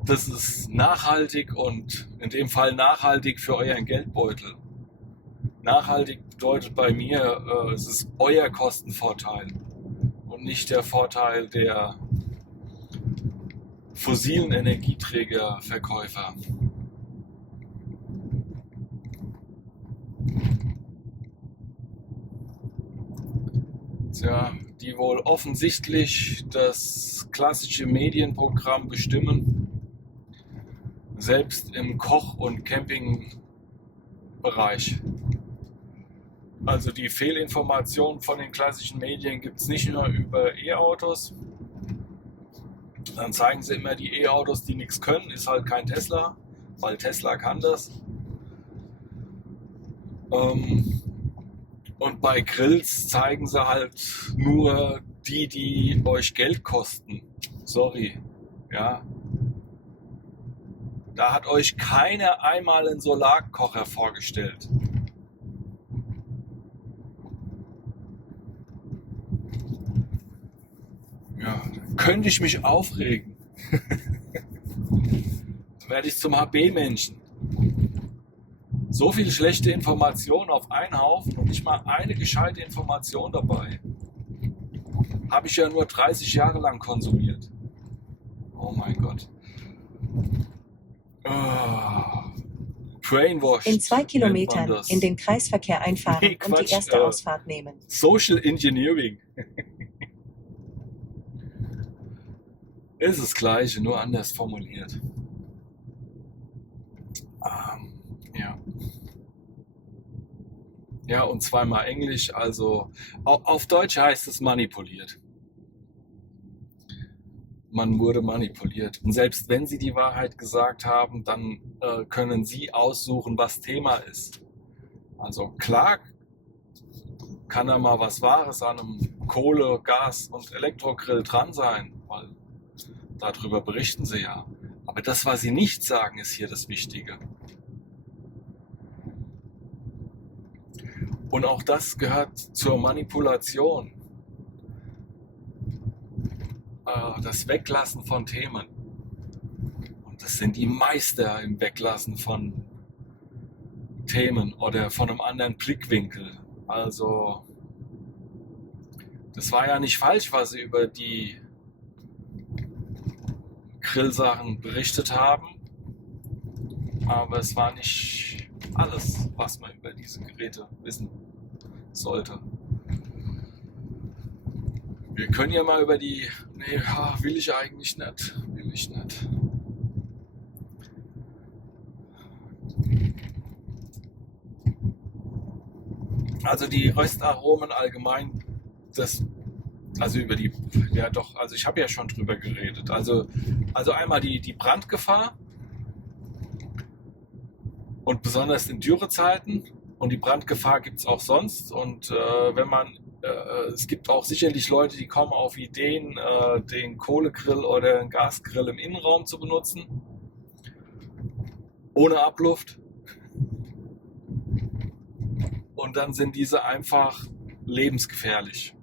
Das ist nachhaltig und in dem Fall nachhaltig für euren Geldbeutel. Nachhaltig bedeutet bei mir, es ist euer Kostenvorteil und nicht der Vorteil der fossilen Energieträgerverkäufer. Tja, die wohl offensichtlich das klassische Medienprogramm bestimmen, selbst im Koch- und Campingbereich. Also die Fehlinformationen von den klassischen Medien gibt es nicht nur über E-Autos. Dann zeigen sie immer die E-Autos, die nichts können, ist halt kein Tesla, weil Tesla kann das. Und bei Grills zeigen sie halt nur die euch Geld kosten. Sorry, ja. Da hat euch keiner einmal einen Solarkocher vorgestellt. Ja, könnte ich mich aufregen. Werde ich zum HB-Menschen. So viel schlechte Informationen auf einen Haufen und nicht mal eine gescheite Information dabei. Habe ich ja nur 30 Jahre lang konsumiert. Oh mein Gott. Brainwashed. In 2 nennt man Kilometern das. in den Kreisverkehr einfahren Nee, und die Quatsch, erste Ausfahrt nehmen. Social Engineering. Ist das Gleiche, nur anders formuliert. Ja. Ja, und zweimal Englisch, also auf Deutsch heißt es manipuliert. Man wurde manipuliert. Und selbst wenn sie die Wahrheit gesagt haben, dann können sie aussuchen, was Thema ist. Also klar kann da mal was Wahres an einem Kohle-, Gas- und Elektrogrill dran sein, weil darüber berichten sie ja. Aber das, was sie nicht sagen, ist hier das Wichtige. Und auch das gehört zur Manipulation. Das Weglassen von Themen. Und das sind die Meister im Weglassen von Themen oder von einem anderen Blickwinkel. Also, das war ja nicht falsch, was sie über die Grillsachen berichtet haben. Aber es war nicht alles, was man über diese Geräte wissen sollte. Wir können ja mal über die... Nee, will ich eigentlich nicht. Also die Röstaromen allgemein, also über die, ja doch, also ich habe ja schon drüber geredet. Also einmal die Brandgefahr und besonders in Dürrezeiten. Und die Brandgefahr gibt es auch sonst. Und es gibt auch sicherlich Leute, die kommen auf Ideen, den Kohlegrill oder den Gasgrill im Innenraum zu benutzen, ohne Abluft. Und dann sind diese einfach lebensgefährlich.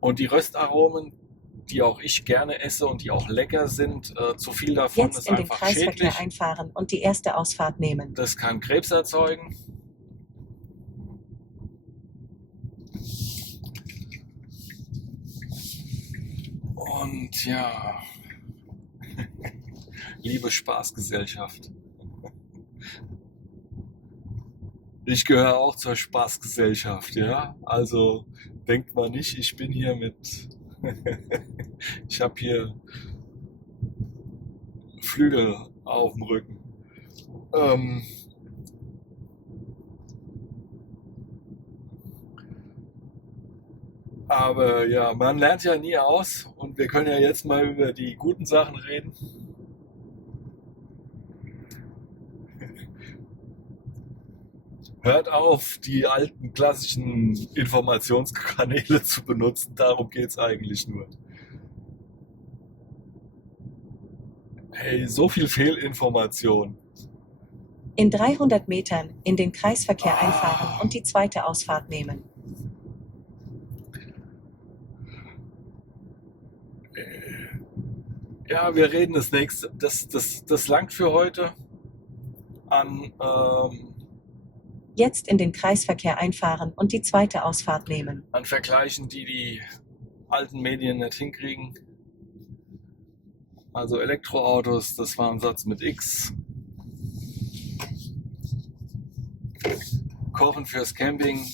Und die Röstaromen, die auch ich gerne esse und die auch lecker sind, zu viel davon Jetzt ist in den einfach Kreisverkehr schädlich. einfahren und die erste Ausfahrt nehmen. Das kann Krebs erzeugen. Und ja, liebe Spaßgesellschaft. Ich gehöre auch zur Spaßgesellschaft, ja. Also denkt mal nicht, ich bin hier mit. Ich habe hier Flügel auf dem Rücken. Aber ja, man lernt ja nie aus und wir können ja jetzt mal über die guten Sachen reden. Hört auf, die alten klassischen Informationskanäle zu benutzen. Darum geht's eigentlich nur. Hey, so viel Fehlinformation. In 300 Metern in den Kreisverkehr einfahren und die zweite Ausfahrt nehmen. Ja, wir reden das nächste. Das langt für heute an. Jetzt in den Kreisverkehr einfahren und die zweite Ausfahrt nehmen. An Vergleichen, die alten Medien nicht hinkriegen. Also Elektroautos, das war ein Satz mit X. Kochen fürs Camping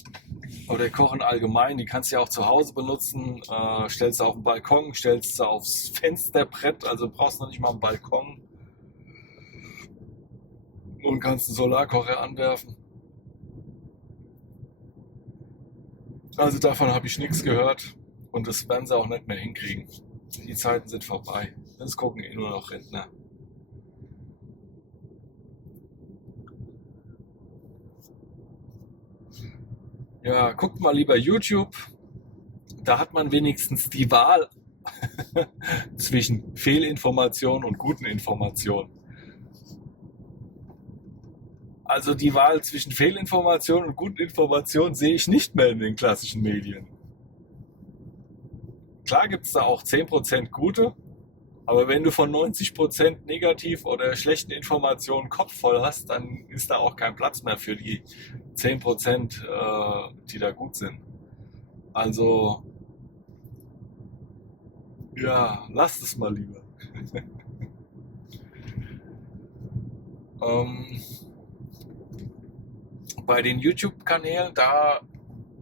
oder Kochen allgemein, die kannst du ja auch zu Hause benutzen. Stellst du auf den Balkon, stellst du aufs Fensterbrett, also brauchst du noch nicht mal einen Balkon. Und kannst einen Solarkocher anwerfen. Also davon habe ich nichts gehört und das werden sie auch nicht mehr hinkriegen. Die Zeiten sind vorbei. Das gucken nur noch Rentner. Ja, guckt mal lieber YouTube. Da hat man wenigstens die Wahl zwischen Fehlinformationen und guten Informationen. Also die Wahl zwischen Fehlinformationen und guten Informationen sehe ich nicht mehr in den klassischen Medien. Klar gibt es da auch 10% gute, aber wenn du von 90% negativ oder schlechten Informationen Kopf voll hast, dann ist da auch kein Platz mehr für die 10%, die da gut sind. Also, ja, lasst es mal lieber. Bei den YouTube-Kanälen, da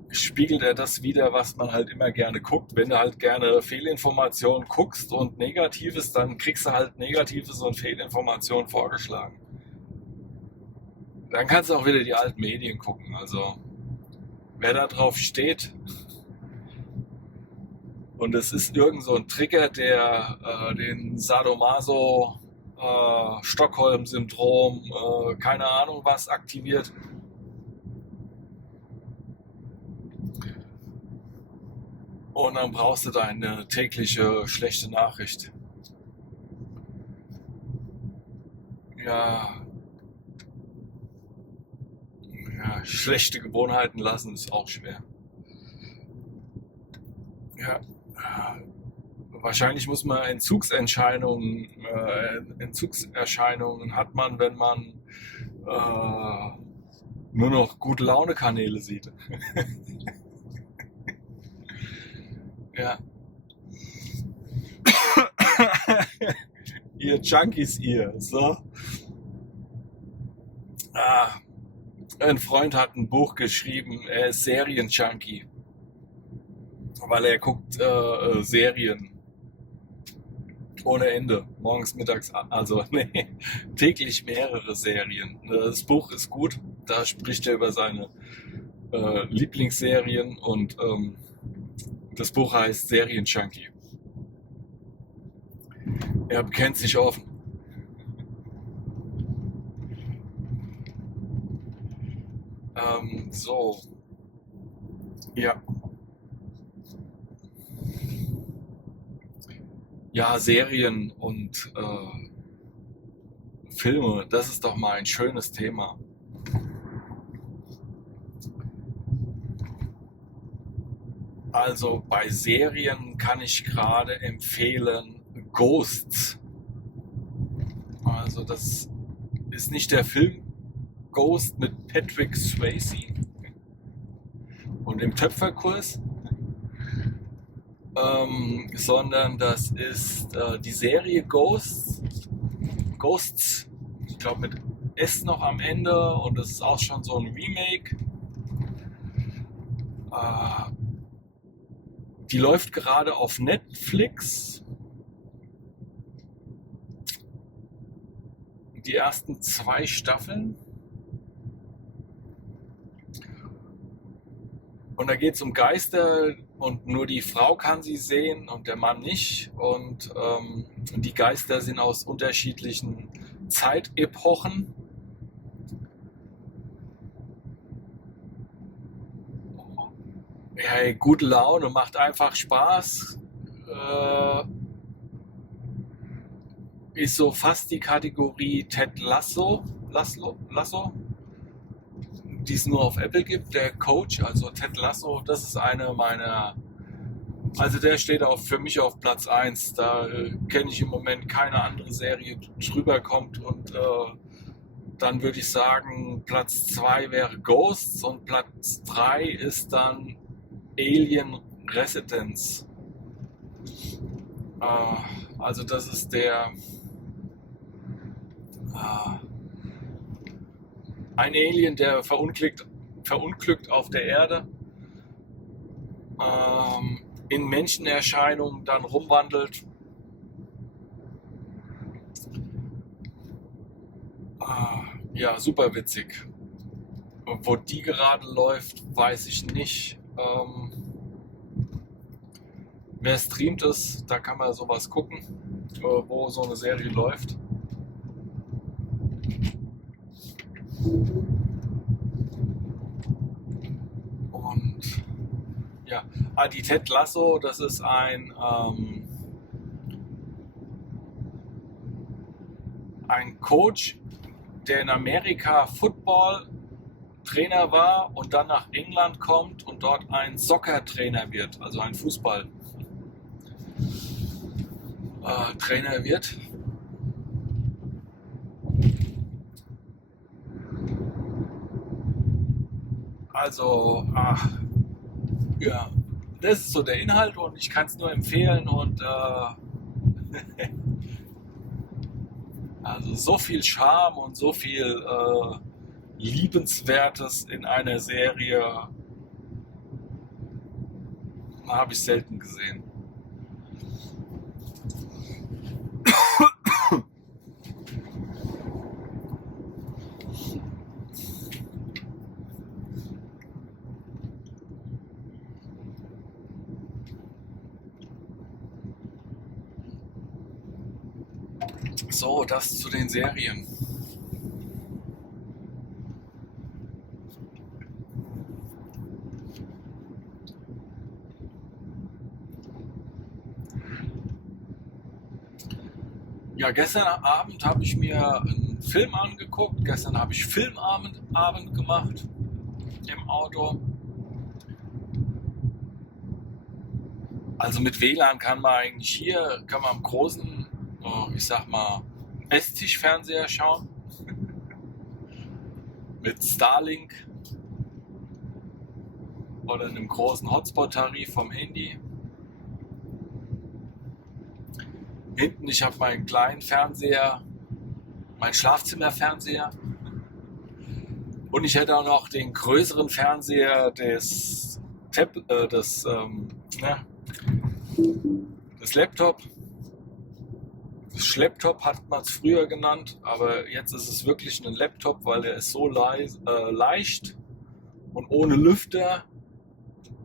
spiegelt er das wieder, was man halt immer gerne guckt. Wenn du halt gerne Fehlinformationen guckst und Negatives, dann kriegst du halt Negatives und Fehlinformationen vorgeschlagen. Dann kannst du auch wieder die alten Medien gucken. Also wer da drauf steht und es ist irgend so ein Trigger, der den Sadomaso, Stockholm-Syndrom, keine Ahnung was aktiviert, und dann brauchst du deine tägliche schlechte Nachricht. Ja, schlechte Gewohnheiten lassen ist auch schwer. Ja, wahrscheinlich muss man Entzugserscheinungen hat man, wenn man nur noch gute Laune-Kanäle sieht. Ja. Ihr Junkies, ihr. So. Ein Freund hat ein Buch geschrieben, er ist Serienjunkie. Weil er guckt Serien ohne Ende. Morgens, mittags, also nee, täglich mehrere Serien. Das Buch ist gut. da spricht er über seine Lieblingsserien und das Buch heißt Serienjunkie. Er bekennt sich offen. So. Ja. Ja, Serien und Filme, das ist doch mal ein schönes Thema. Also bei Serien kann ich gerade empfehlen Ghosts. Also das ist nicht der Film Ghost mit Patrick Swayze und dem Töpferkurs, sondern das ist die Serie Ghosts, ich glaube mit S noch am Ende, und das ist auch schon so ein Remake. Die läuft gerade auf Netflix. Die ersten 2 Staffeln. Und da geht es um Geister und nur die Frau kann sie sehen und der Mann nicht. Und die Geister sind aus unterschiedlichen Zeitepochen. Hey, gute Laune, macht einfach Spaß. Ist so fast die Kategorie Ted Lasso, die es nur auf Apple gibt. Der Coach, also Ted Lasso, das ist eine meiner. Also der steht für mich auf Platz 1. Da kenne ich im Moment keine andere Serie, die drüber kommt. Und dann würde ich sagen, Platz 2 wäre Ghosts und Platz 3 ist dann Alien Residence. Also das ist ein Alien, der verunglückt auf der Erde, in Menschenerscheinung dann rumwandelt. Ja, super witzig. Wo die gerade läuft, weiß ich nicht. Wer streamt es, da kann man sowas gucken, wo so eine Serie läuft. Und ja, die Ted Lasso, das ist ein Coach, der in Amerika Football-Trainer war und dann nach England kommt und dort ein Soccer-Trainer wird, also ein Fußball-Trainer wird. Also, ja, das ist so der Inhalt und ich kann es nur empfehlen und also so viel Charme und so viel Liebenswertes in einer Serie habe ich selten gesehen. So, das zu den Serien. Ja, gestern Abend habe ich mir einen Film angeguckt. Gestern habe ich Filmabend gemacht im Auto. Also mit WLAN kann man am großen, ich sag mal, Esstischfernseher schauen. Mit Starlink oder einem großen Hotspot-Tarif vom Handy. Hinten, ich habe meinen kleinen Fernseher, meinen Schlafzimmerfernseher. Und ich hätte auch noch den größeren Fernseher des Laptop. Schlepptop hat man es früher genannt, aber jetzt ist es wirklich ein Laptop, weil der ist so leicht und ohne Lüfter.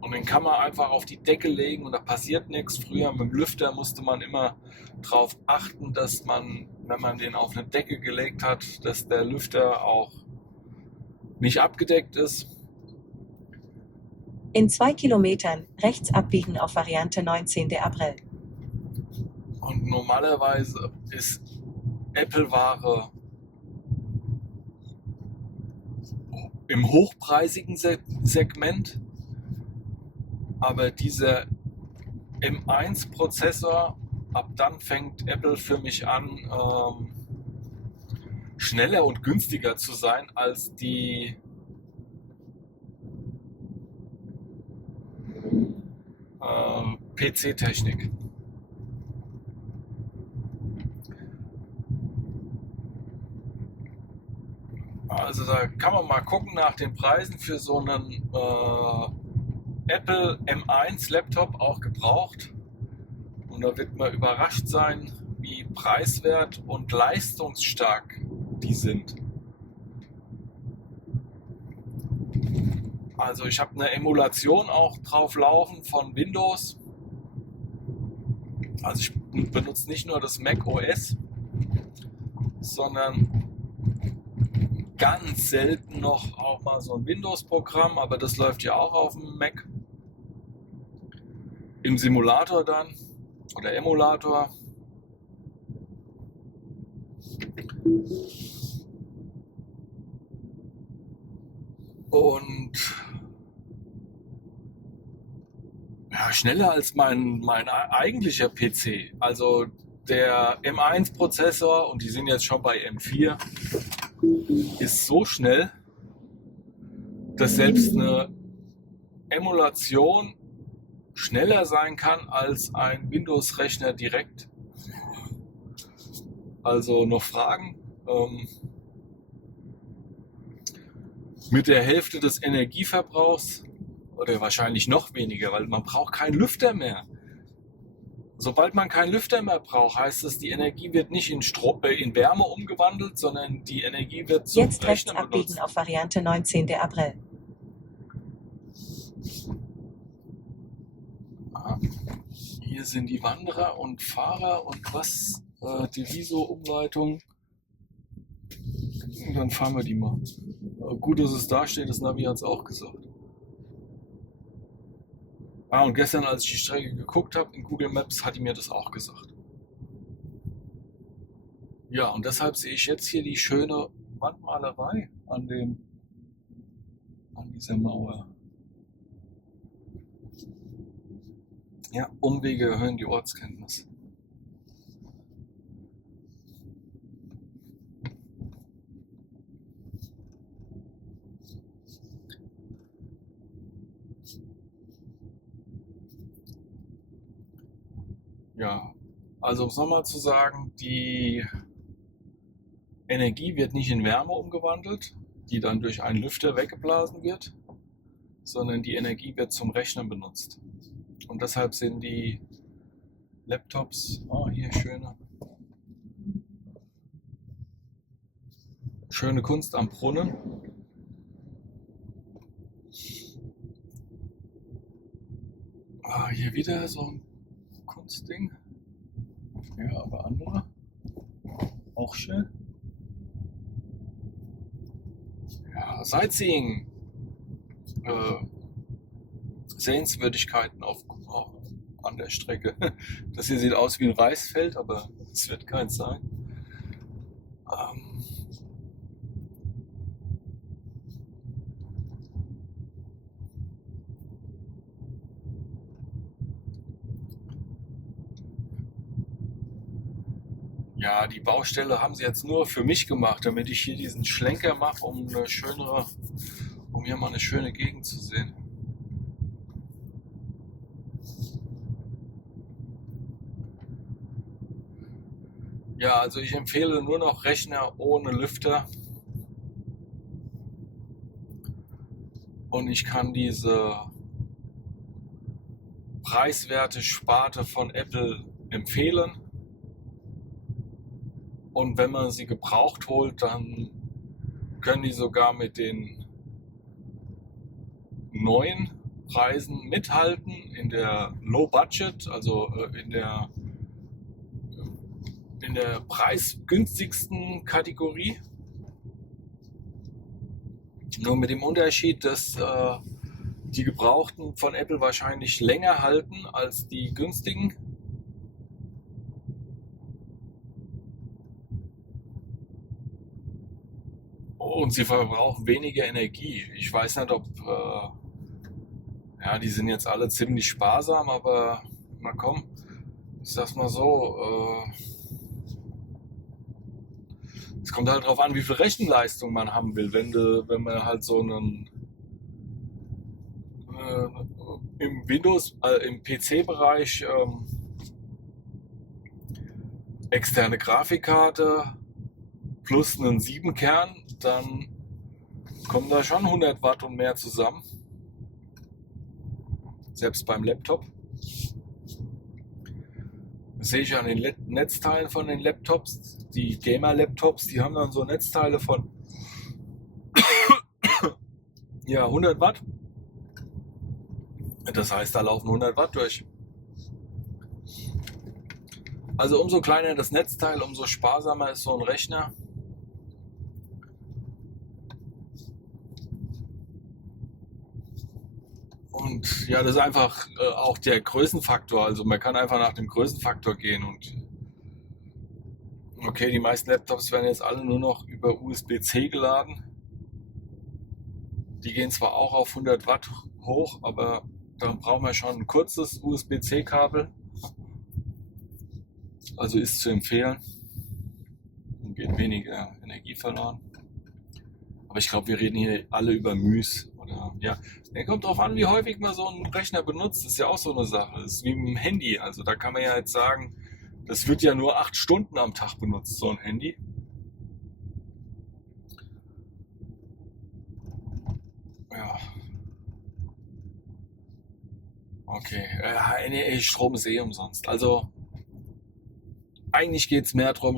Und den kann man einfach auf die Decke legen und da passiert nichts. Früher mit dem Lüfter musste man immer darauf achten, dass man, wenn man den auf eine Decke gelegt hat, dass der Lüfter auch nicht abgedeckt ist. In 2 Kilometern rechts abbiegen auf Variante 19 der April. Und normalerweise ist Apple-Ware im hochpreisigen Segment, aber dieser M1-Prozessor, ab dann fängt Apple für mich an, schneller und günstiger zu sein als die PC-Technik. Also da kann man mal gucken nach den Preisen für so einen Apple M1 Laptop, auch gebraucht. Und da wird man überrascht sein, wie preiswert und leistungsstark die sind. Also ich habe eine Emulation auch drauf laufen von Windows. Also ich benutze nicht nur das Mac OS, sondern ganz selten noch auch mal so ein Windows-Programm, aber das läuft ja auch auf dem Mac. Im Simulator dann oder Emulator. Und ja, schneller als mein eigentlicher PC. Also der M1-Prozessor, und die sind jetzt schon bei M4, ist so schnell, dass selbst eine Emulation schneller sein kann als ein Windows-Rechner direkt. Also noch Fragen? Mit der Hälfte des Energieverbrauchs oder wahrscheinlich noch weniger, weil man braucht keinen Lüfter mehr. Sobald man keinen Lüfter mehr braucht, heißt es, die Energie wird nicht in Wärme umgewandelt, sondern die Energie wird zum Jetzt rechts Rechnen benutzt. abbiegen auf Variante 19 der April. Hier sind die Wanderer und Fahrer und was? Diviso-Umleitung. Dann fahren wir die mal. Gut, dass es da steht, das Navi hat es auch gesagt. Und gestern, als ich die Strecke geguckt habe in Google Maps, hat die mir das auch gesagt. Ja, und deshalb sehe ich jetzt hier die schöne Wandmalerei an dieser Mauer. Ja, Umwege erhöhen die Ortskenntnis. Ja, also um es nochmal zu sagen, die Energie wird nicht in Wärme umgewandelt, die dann durch einen Lüfter weggeblasen wird, sondern die Energie wird zum Rechnen benutzt. Und deshalb sind die Laptops, hier schöne Kunst am Brunnen. Hier wieder so ein Kunstding. Ja, aber andere. Auch schön. Ja, Sightseeing. Sehenswürdigkeiten an der Strecke. Das hier sieht aus wie ein Reisfeld, aber es wird keins sein. Ja, die Baustelle haben sie jetzt nur für mich gemacht, damit ich hier diesen Schlenker mache, um hier mal eine schöne Gegend zu sehen. Ja, also ich empfehle nur noch Rechner ohne Lüfter. Und ich kann diese preiswerte Sparte von Apple empfehlen. Und wenn man sie gebraucht holt, dann können die sogar mit den neuen Preisen mithalten in der Low Budget, also in der preisgünstigsten Kategorie. Nur mit dem Unterschied, dass die gebrauchten von Apple wahrscheinlich länger halten als die günstigen. Und sie verbrauchen weniger Energie. Ich weiß nicht, ob ja, die sind jetzt alle ziemlich sparsam, aber na komm, ich sag's mal so, es kommt halt drauf an, wie viel Rechenleistung man haben will. Wenn man halt so einen im Windows, im PC-Bereich externe Grafikkarte plus einen 7-Kern, dann kommen da schon 100 Watt und mehr zusammen. Selbst beim Laptop. Das sehe ich an den Netzteilen von den Laptops. Die Gamer-Laptops, die haben dann so Netzteile von ja, 100 Watt. Das heißt, da laufen 100 Watt durch. Also umso kleiner das Netzteil, umso sparsamer ist so ein Rechner. Und ja, das ist einfach auch der Größenfaktor. Also man kann einfach nach dem Größenfaktor gehen. Und okay, die meisten Laptops werden jetzt alle nur noch über USB-C geladen. Die gehen zwar auch auf 100 Watt hoch, aber dann brauchen wir schon ein kurzes USB-C-Kabel. Also ist zu empfehlen. Dann geht weniger Energie verloren. Aber ich glaube, wir reden hier alle über Müs. Oder, ja. Kommt drauf an, wie häufig man so einen Rechner benutzt. Das ist ja auch so eine Sache. Das ist wie mit dem Handy. Also da kann man ja jetzt sagen, das wird ja nur 8 Stunden am Tag benutzt, so ein Handy. Ja. Okay. Nee, Strom ist eh umsonst. Also eigentlich geht es mehr darum,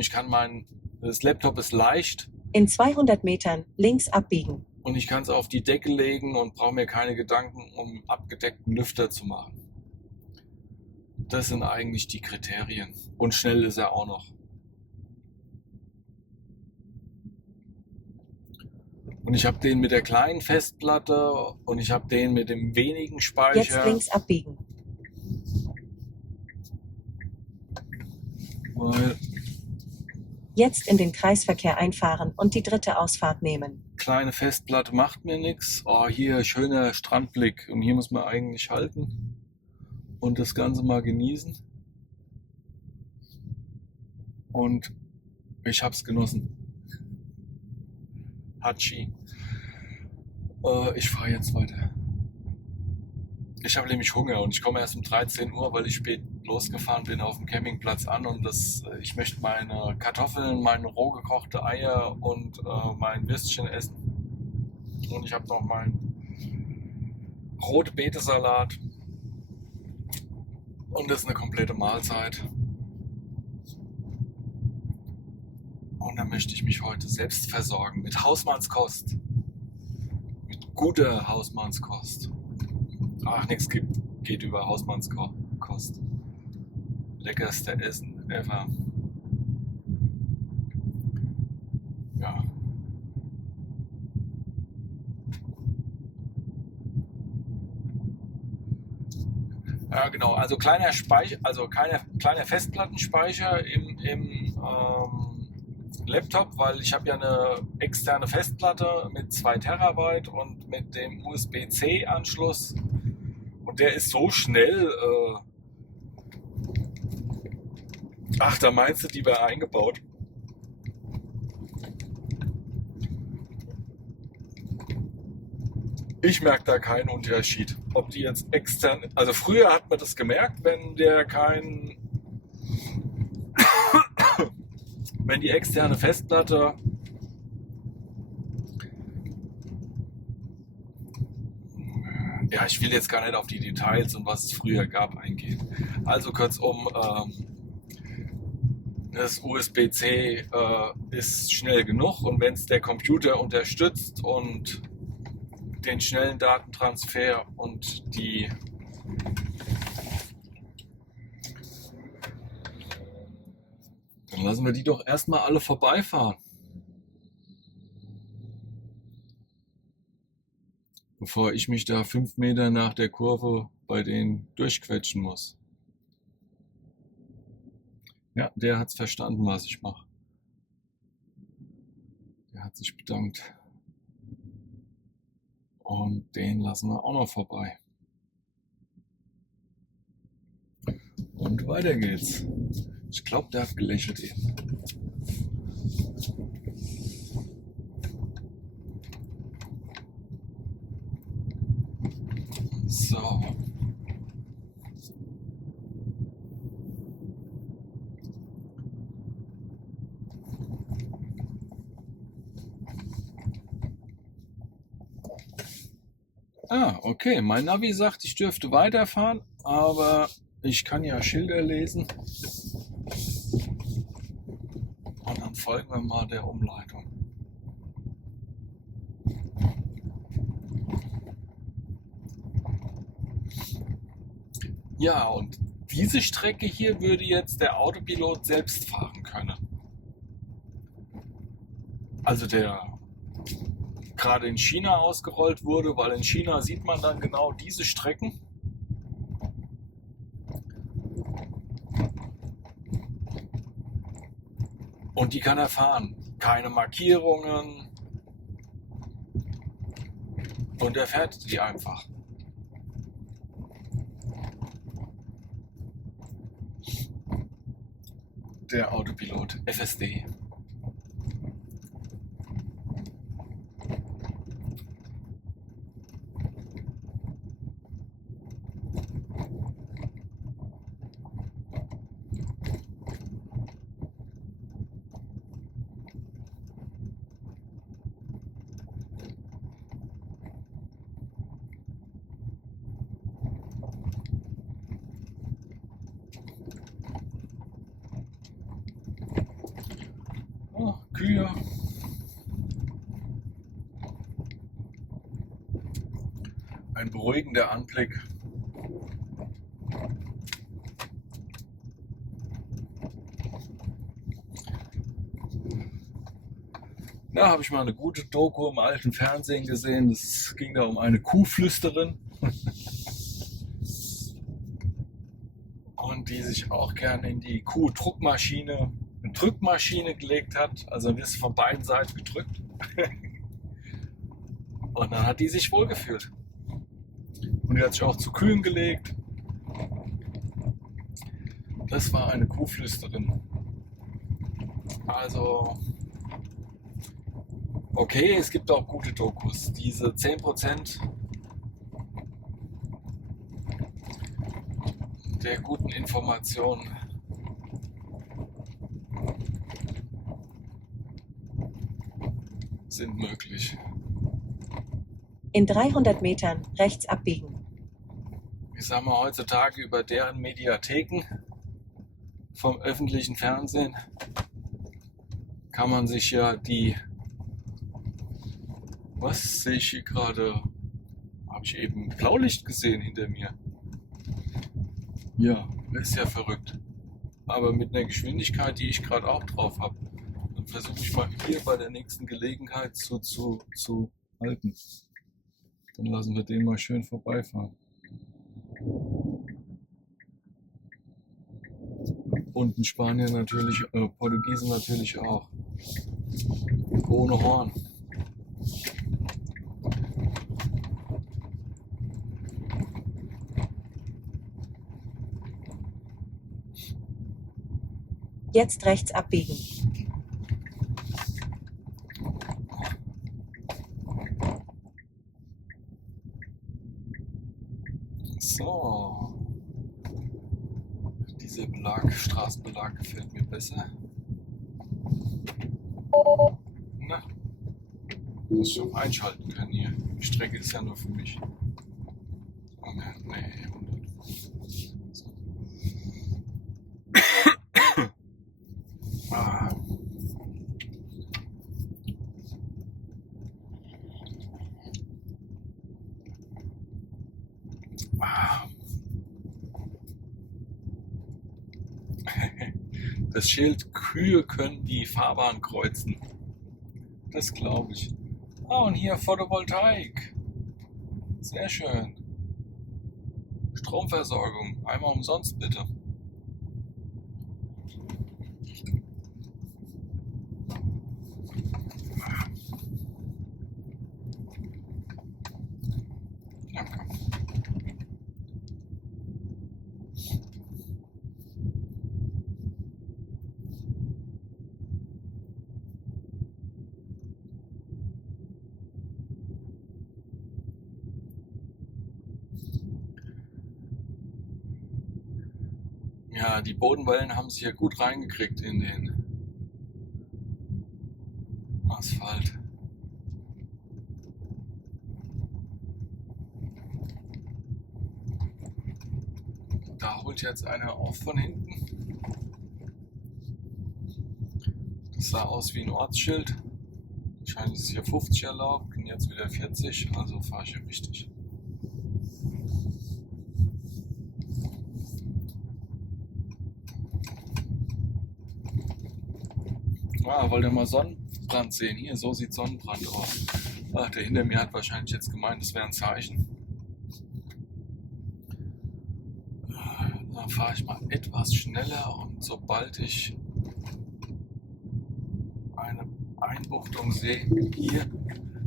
das Laptop ist leicht. In 200 Metern links abbiegen. Und ich kann es auf die Decke legen und brauche mir keine Gedanken, um abgedeckten Lüfter zu machen. Das sind eigentlich die Kriterien. Und schnell ist er auch noch. Und ich habe den mit der kleinen Festplatte und ich habe den mit dem wenigen Speicher. Jetzt links abbiegen. Weil Jetzt in den Kreisverkehr einfahren und die dritte Ausfahrt nehmen. kleine Festplatte macht mir nichts. Oh, hier schöner Strandblick. Und hier muss man eigentlich halten und das Ganze mal genießen. Und ich hab's genossen. Hatschi. Ich fahre jetzt weiter. Ich habe nämlich Hunger und ich komme erst um 13 Uhr, weil ich spät losgefahren bin auf dem Campingplatz an und ich möchte meine Kartoffeln, meine roh gekochte Eier und mein Würstchen essen. Und ich habe noch meinen rote Betesalat. Und das ist eine komplette Mahlzeit. Und dann möchte ich mich heute selbst versorgen mit Hausmannskost. Mit guter Hausmannskost. Ach, nichts geht über Hausmannskost. Leckerste Essen ever. Ja. Ja, genau. Also kleiner Speicher, also kleiner Festplattenspeicher im Laptop, weil ich habe ja eine externe Festplatte mit 2 Terabyte und mit dem USB-C-Anschluss. Und der ist so schnell. Ach, da meinst du, die wäre eingebaut? Ich merke da keinen Unterschied. Ob die jetzt extern. Also früher hat man das gemerkt, wenn die externe Festplatte ja, ich will jetzt gar nicht auf die Details und was es früher gab eingehen. Also kurzum, das USB-C ist schnell genug, und wenn es der Computer unterstützt und den schnellen Datentransfer und dann lassen wir die doch erstmal alle vorbeifahren, bevor ich mich da 5 Meter nach der Kurve bei denen durchquetschen muss. Ja, der hat's verstanden, was ich mache. Der hat sich bedankt. Und den lassen wir auch noch vorbei. Und weiter geht's. Ich glaube, der hat gelächelt eben. So. Ah, okay. Mein Navi sagt, ich dürfte weiterfahren, aber ich kann ja Schilder lesen. Und dann folgen wir mal der Umleitung. Ja, und diese Strecke hier würde jetzt der Autopilot selbst fahren können. Also der gerade in China ausgerollt wurde, weil in China sieht man dann genau diese Strecken. Und die kann er fahren. Keine Markierungen. Und er fährt die einfach. Der Autopilot FSD. Oh, Kühe. Ein beruhigender Anblick. Da habe ich mal eine gute Doku im alten Fernsehen gesehen. Es ging da um eine Kuhflüsterin. Und die sich auch gerne in die Kuhdruckmaschine, eine Drückmaschine gelegt hat. Also wird es von beiden Seiten gedrückt. Und dann hat die sich wohlgefühlt. Und die hat sich auch zu Kühen gelegt. Das war eine Kuhflüsterin. Also, okay, es gibt auch gute Dokus. Diese 10% der guten Informationen sind möglich. In 300 Metern rechts abbiegen. Ich sag mal, heutzutage über deren Mediatheken vom öffentlichen Fernsehen kann man sich ja was sehe ich hier gerade? Habe ich eben Blaulicht gesehen hinter mir? Ja, ist ja verrückt. Aber mit einer Geschwindigkeit, die ich gerade auch drauf habe. Dann versuche ich mal hier bei der nächsten Gelegenheit zu halten. Dann lassen wir den mal schön vorbeifahren. Und in Spanien natürlich, Portugiesen natürlich auch. Ohne Horn. Jetzt rechts abbiegen. So. Dieser Straßenbelag gefällt mir besser. Na, muss ich auch einschalten können hier. Die Strecke ist ja nur für mich. Oh, nee, 100. So. Das Schild, Kühe können die Fahrbahn kreuzen. Das glaube ich. Ah, und hier Photovoltaik. Sehr schön. Stromversorgung. Einmal umsonst bitte. Danke. Ja, die Bodenwellen haben sich ja gut reingekriegt in den Asphalt. Da holt jetzt einer auf von hinten. Das sah aus wie ein Ortsschild. Wahrscheinlich ist hier 50 erlaubt und jetzt wieder 40, also fahre ich hier richtig. Ah, wollt ihr mal Sonnenbrand sehen? Hier, so sieht Sonnenbrand aus. Ah, der hinter mir hat wahrscheinlich jetzt gemeint, das wäre ein Zeichen. Dann fahre ich mal etwas schneller und sobald ich eine Einbuchtung sehe, hier,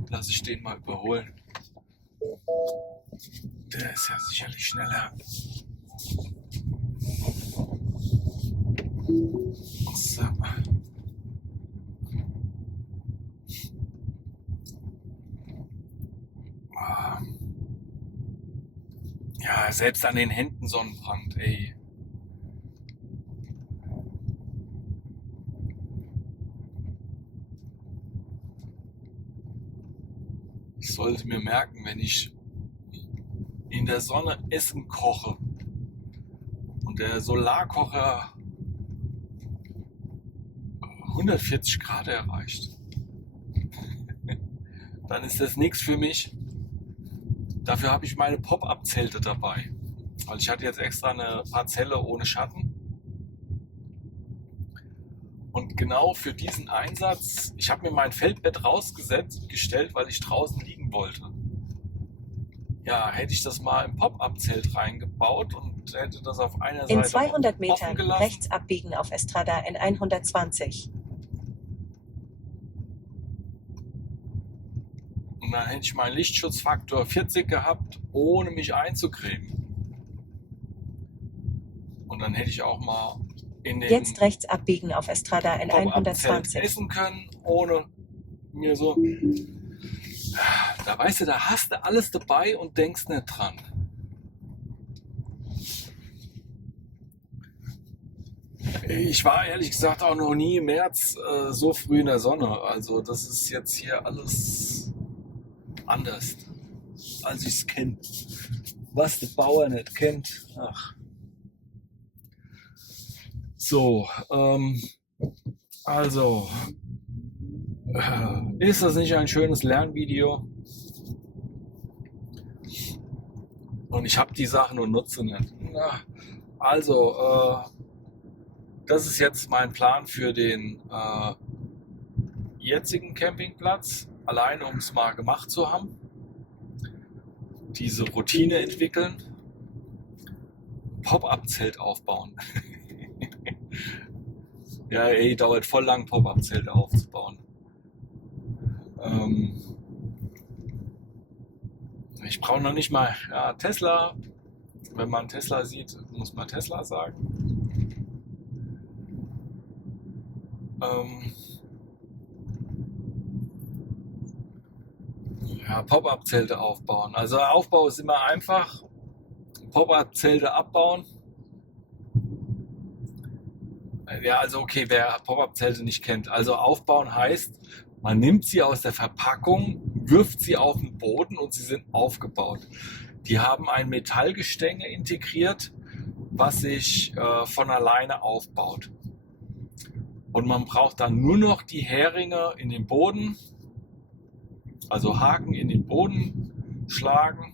lasse ich den mal überholen. Der ist ja sicherlich schneller. So. Ja, selbst an den Händen Sonnenbrand, ey. Ich sollte mir merken, wenn ich in der Sonne Essen koche und der Solarkocher 140 Grad erreicht, dann ist das nichts für mich. Dafür habe ich meine Pop-Up-Zelte dabei. Weil ich hatte jetzt extra eine Parzelle ohne Schatten. Und genau für diesen Einsatz, ich habe mir mein Feldbett rausgestellt, weil ich draußen liegen wollte. Ja, hätte ich das mal im Pop-Up-Zelt reingebaut und hätte das auf einer Seite In 200 offen Metern gelassen. rechts abbiegen auf Estrada N120. Und dann hätte ich meinen Lichtschutzfaktor 40 gehabt, ohne mich einzucremen. Und dann hätte ich auch mal in den Jetzt rechts abbiegen auf Estrada Pop-Up-Zelt N120. essen können, ohne mir so... Da weißt du, da hast du alles dabei und denkst nicht dran. Ich war ehrlich gesagt auch noch nie im März so früh in der Sonne. Also das ist jetzt hier alles anders, als ich es kenne. Was der Bauer nicht kennt. Ach. So, also, ist das nicht ein schönes Lernvideo? Und ich habe die Sachen und nutze nicht. Also, das ist jetzt mein Plan für den jetzigen Campingplatz, alleine um es mal gemacht zu haben. Diese Routine entwickeln, Pop-Up-Zelt aufbauen. Ja, ey, dauert voll lang, Pop-Up-Zelte aufzubauen. Ich brauche noch nicht mal Tesla. Wenn man Tesla sieht, muss man Tesla sagen. Pop-Up-Zelte aufbauen. Also Aufbau ist immer einfach. Pop-Up-Zelte abbauen. Ja, also okay, wer Pop-Up-Zelte nicht kennt. Also aufbauen heißt, man nimmt sie aus der Verpackung, wirft sie auf den Boden und sie sind aufgebaut. Die haben ein Metallgestänge integriert, was sich von alleine aufbaut. Und man braucht dann nur noch die Heringe in den Boden, also Haken in den Boden schlagen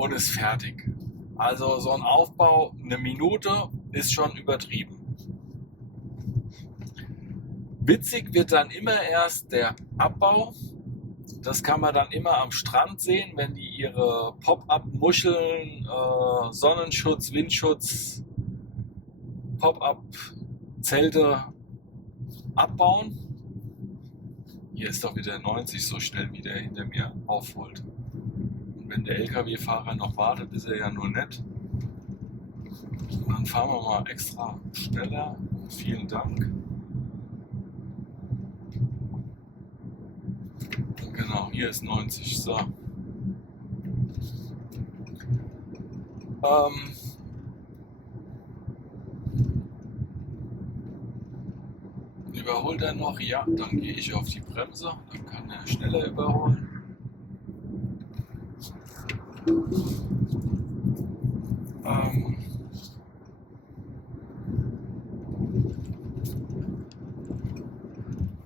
und ist fertig. Also so ein Aufbau, eine Minute, ist schon übertrieben. Witzig wird dann immer erst der Abbau. Das kann man dann immer am Strand sehen, wenn die ihre Pop-up-Muscheln, Sonnenschutz, Windschutz, Pop-up-Zelte abbauen. Hier ist doch wieder 90 so schnell, wie der hinter mir aufholt. Und wenn der LKW-Fahrer noch wartet, ist er ja nur nett. Und dann fahren wir mal extra schneller. Vielen Dank. Genau, hier ist 90. So. Überholt er noch? Ja, dann gehe ich auf die Bremse. Dann kann er schneller überholen.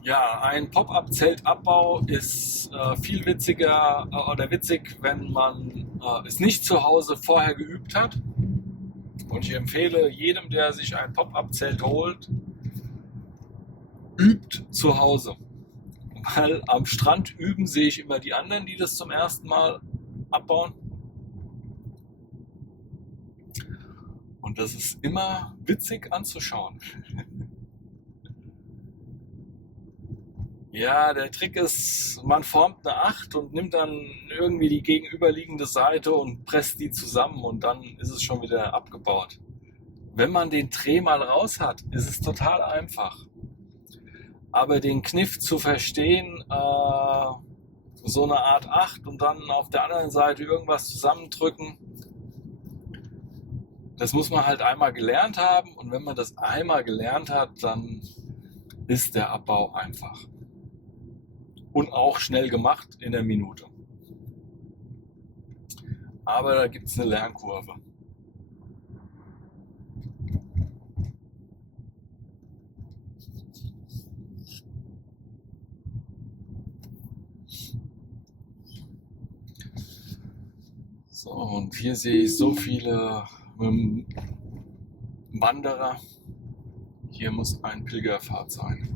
Ja, ein Pop-up-Zeltabbau ist viel witziger oder witzig, wenn man es nicht zu Hause vorher geübt hat. Und ich empfehle jedem, der sich ein Pop-up-Zelt holt, übt zu Hause. Weil am Strand üben sehe ich immer die anderen, die das zum ersten Mal abbauen. Und das ist immer witzig anzuschauen. Ja, der Trick ist, man formt eine 8 und nimmt dann irgendwie die gegenüberliegende Seite und presst die zusammen und dann ist es schon wieder abgebaut. Wenn man den Dreh mal raus hat, ist es total einfach. Aber den Kniff zu verstehen, so eine Art 8 und dann auf der anderen Seite irgendwas zusammendrücken, das muss man halt einmal gelernt haben und wenn man das einmal gelernt hat, dann ist der Abbau einfach. Und auch schnell gemacht in der Minute. Aber da gibt es eine Lernkurve. So, und hier sehe ich so viele Wanderer. Hier muss ein Pilgerpfad sein.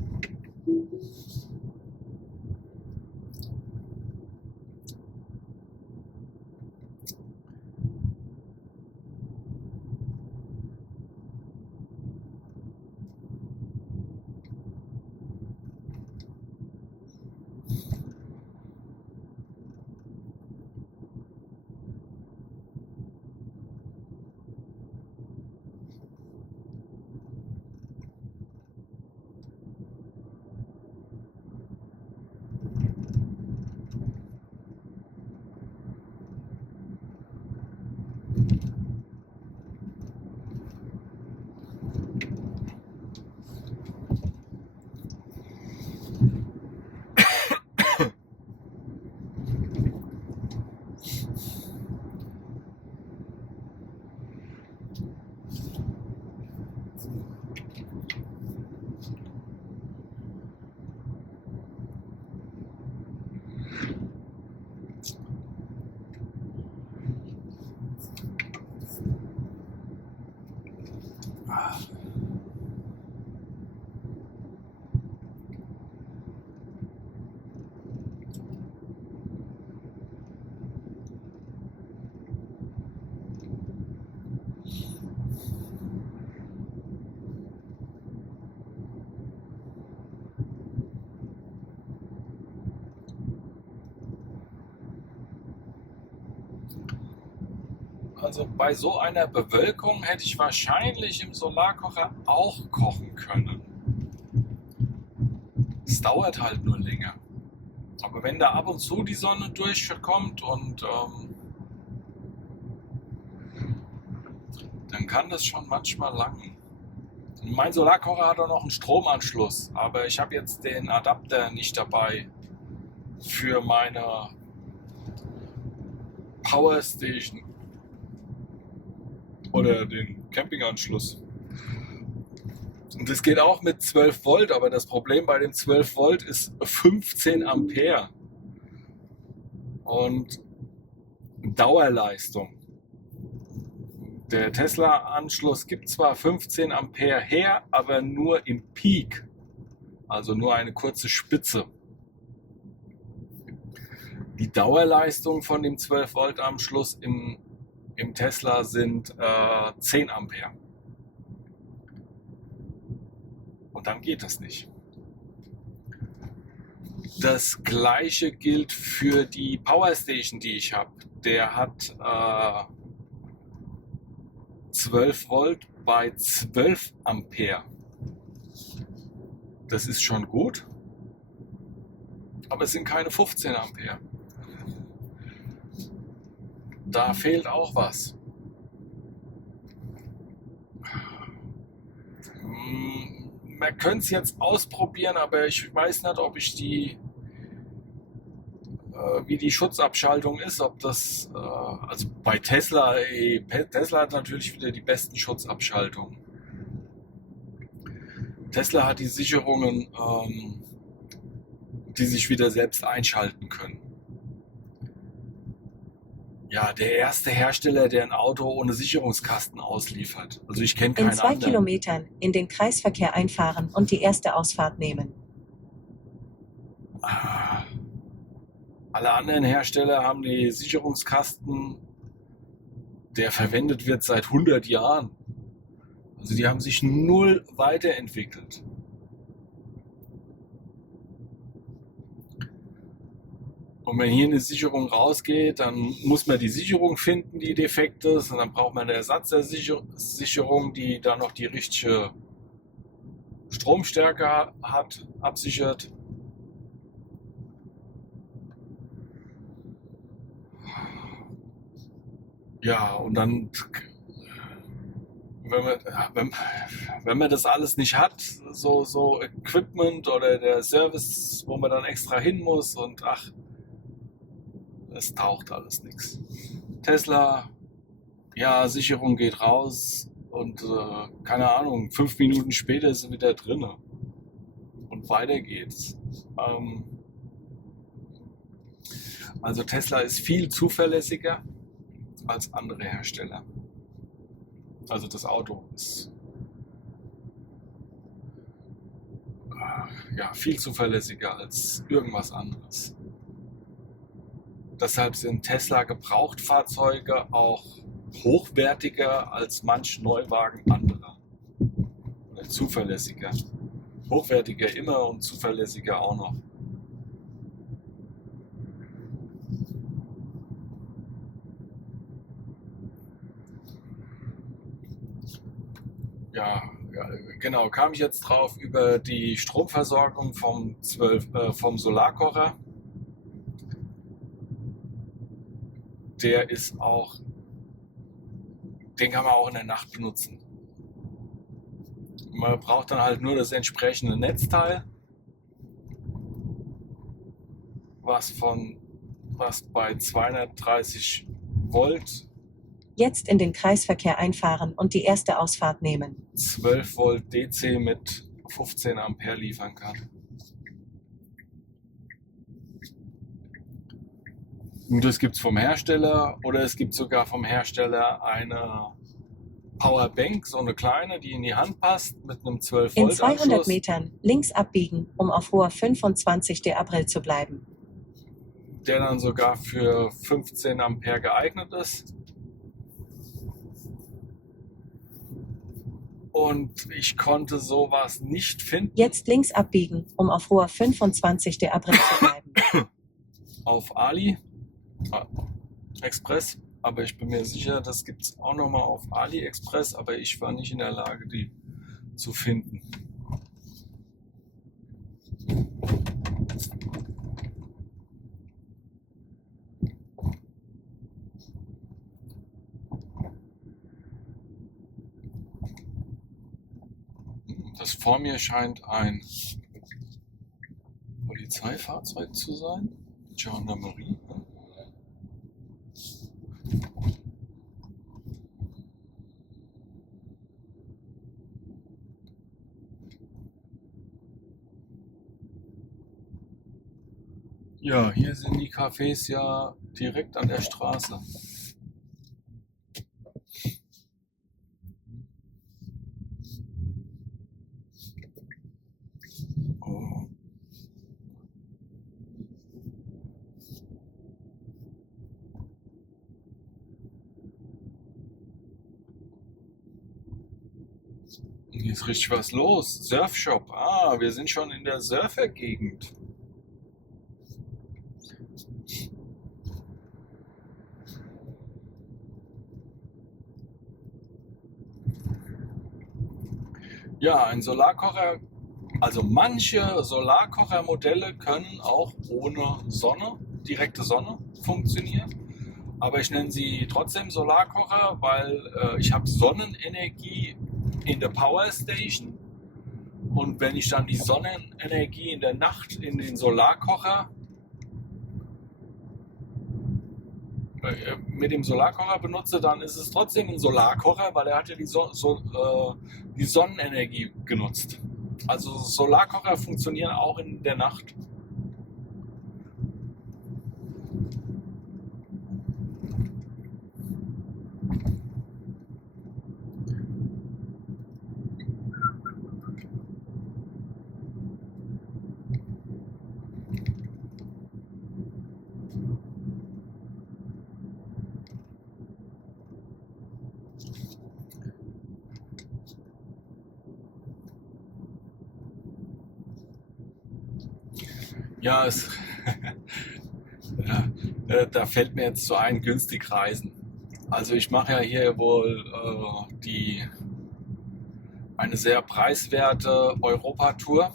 Also bei so einer Bewölkung hätte ich wahrscheinlich im Solarkocher auch kochen können. Es dauert halt nur länger. Aber wenn da ab und zu die Sonne durchkommt und dann kann das schon manchmal langen. Mein Solarkocher hat auch noch einen Stromanschluss, aber ich habe jetzt den Adapter nicht dabei für meine Powerstation oder den Campinganschluss. Und das geht auch mit 12 Volt, aber das Problem bei dem 12 Volt ist 15 Ampere. Und Dauerleistung. Der Tesla-Anschluss gibt zwar 15 Ampere her, aber nur im Peak, also nur eine kurze Spitze. Die Dauerleistung von dem 12-Volt-Anschluss im Tesla sind 10 Ampere. Und dann geht das nicht. Das gleiche gilt für die Powerstation, die ich habe. Der hat 12 Volt bei 12 Ampere. Das ist schon gut, aber es sind keine 15 Ampere. Da fehlt auch was. Man könnte es jetzt ausprobieren, aber ich weiß nicht, ob ich wie die Schutzabschaltung ist, ob das, also bei Tesla, Tesla hat natürlich wieder die besten Schutzabschaltungen. Tesla hat die Sicherungen, die sich wieder selbst einschalten können. Ja, der erste Hersteller, der ein Auto ohne Sicherungskasten ausliefert. Also ich kenne In keinen 2 anderen. Kilometern in den Kreisverkehr einfahren und die erste Ausfahrt nehmen. Alle anderen Hersteller haben die Sicherungskasten, der verwendet wird seit 100 Jahren. Also die haben sich null weiterentwickelt. Und wenn hier eine Sicherung rausgeht, dann muss man die Sicherung finden, die defekt ist. Und dann braucht man eine Ersatzsicherung, die dann noch die richtige Stromstärke hat, absichert. Ja, und dann, wenn man das alles nicht hat, so Equipment oder der Service, wo man dann extra hin muss und ach, es taucht alles nichts. Tesla, ja, Sicherung geht raus und keine Ahnung, 5 Minuten später ist sie wieder drin. Und weiter geht's. Also Tesla ist viel zuverlässiger als andere Hersteller. Also das Auto ist ja, viel zuverlässiger als irgendwas anderes. Deshalb sind Tesla Gebrauchtfahrzeuge auch hochwertiger als manch Neuwagen anderer. Oder zuverlässiger. Hochwertiger immer und zuverlässiger auch noch. Ja, genau, kam ich jetzt drauf über die Stromversorgung vom Solarkocher. Der ist auch, den kann man auch in der Nacht benutzen. Man braucht dann halt nur das entsprechende Netzteil, was bei 230 Volt Jetzt in den Kreisverkehr einfahren und die erste Ausfahrt nehmen. 12 Volt DC mit 15 Ampere liefern kann. Und das gibt es vom Hersteller oder es gibt sogar vom Hersteller eine Powerbank, so eine kleine, die in die Hand passt mit einem 12 In Volt 200 Anschluss, Metern links abbiegen, um auf Hoher 25 der April zu bleiben. der dann sogar für 15 Ampere geeignet ist. Und ich konnte sowas nicht finden Jetzt links abbiegen, um auf Hoher 25 der April zu bleiben. auf AliExpress, aber ich bin mir sicher, das gibt es auch nochmal auf AliExpress, aber ich war nicht in der Lage, die zu finden. Das vor mir scheint ein Polizeifahrzeug zu sein. Gendarmerie. Ja, hier sind die Cafés ja direkt an der Straße. Oh. Hier ist richtig was los. Surfshop. Ah, wir sind schon in der Surfergegend. Ja, ein Solarkocher. Also manche Solarkochermodelle können auch ohne Sonne, direkte Sonne funktionieren. Aber ich nenne sie trotzdem Solarkocher, weil ich habe Sonnenenergie in der Power Station. Und wenn ich dann die Sonnenenergie in der Nacht in den Solarkocher mit dem Solarkocher benutze, dann ist es trotzdem ein Solarkocher, weil er hat ja die Sonnenenergie genutzt. Also Solarkocher funktionieren auch in der Nacht. Ja, ja, da fällt mir jetzt so ein, günstig reisen. Also ich mache ja hier wohl eine sehr preiswerte Europatour.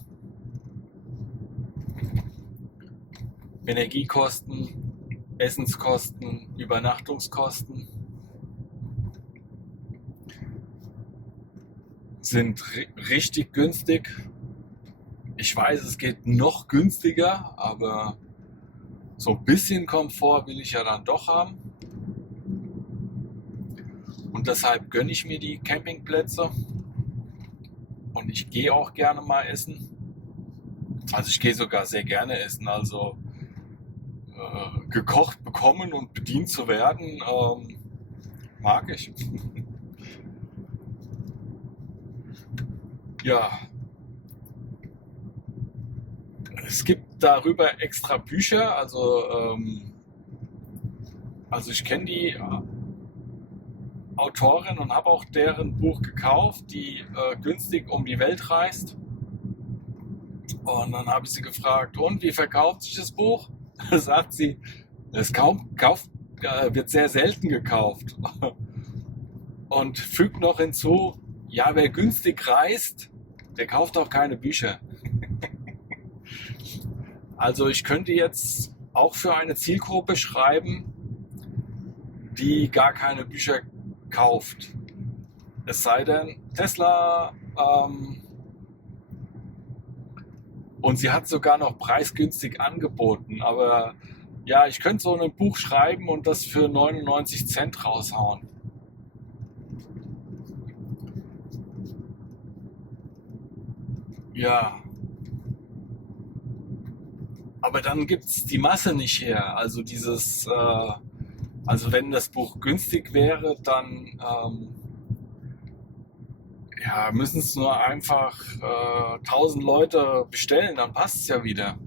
Energiekosten, Essenskosten, Übernachtungskosten sind richtig günstig. Ich weiß, es geht noch günstiger, aber so ein bisschen Komfort will ich ja dann doch haben. Und deshalb gönne ich mir die Campingplätze. Und ich gehe auch gerne mal essen. Also ich gehe sogar sehr gerne essen. Also gekocht bekommen und bedient zu werden, mag ich. Ja, es gibt darüber extra Bücher. Also ich kenne die Autorin und habe auch deren Buch gekauft, die günstig um die Welt reist. Und dann habe ich sie gefragt, und wie verkauft sich das Buch? Da sagt sie, wird sehr selten gekauft. Und fügt noch hinzu, ja, wer günstig reist, der kauft auch keine Bücher. Also ich könnte jetzt auch für eine Zielgruppe schreiben, die gar keine Bücher kauft. Es sei denn, Tesla. Und sie hat sogar noch preisgünstig angeboten. Aber ja, ich könnte so ein Buch schreiben und das für 99 Cent raushauen. Ja. Aber dann gibt es die Masse nicht her. Also wenn das Buch günstig wäre, dann ja, müssen es nur einfach 1000 Leute bestellen, dann passt es ja wieder.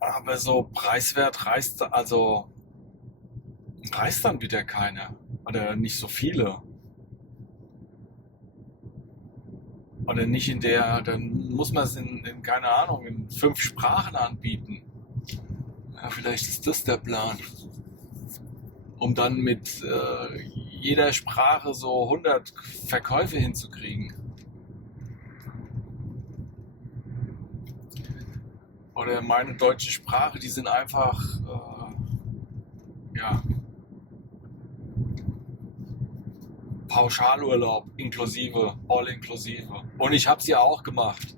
Aber so preiswert reist dann wieder keiner. Oder nicht so viele. Oder nicht dann muss man es keine Ahnung, in 5 Sprachen anbieten. Ja, vielleicht ist das der Plan. Um dann mit jeder Sprache so 100 Verkäufe hinzukriegen. Oder meine deutsche Sprache, die sind einfach, ja, Pauschalurlaub inklusive, all inklusive. Und ich habe es ja auch gemacht.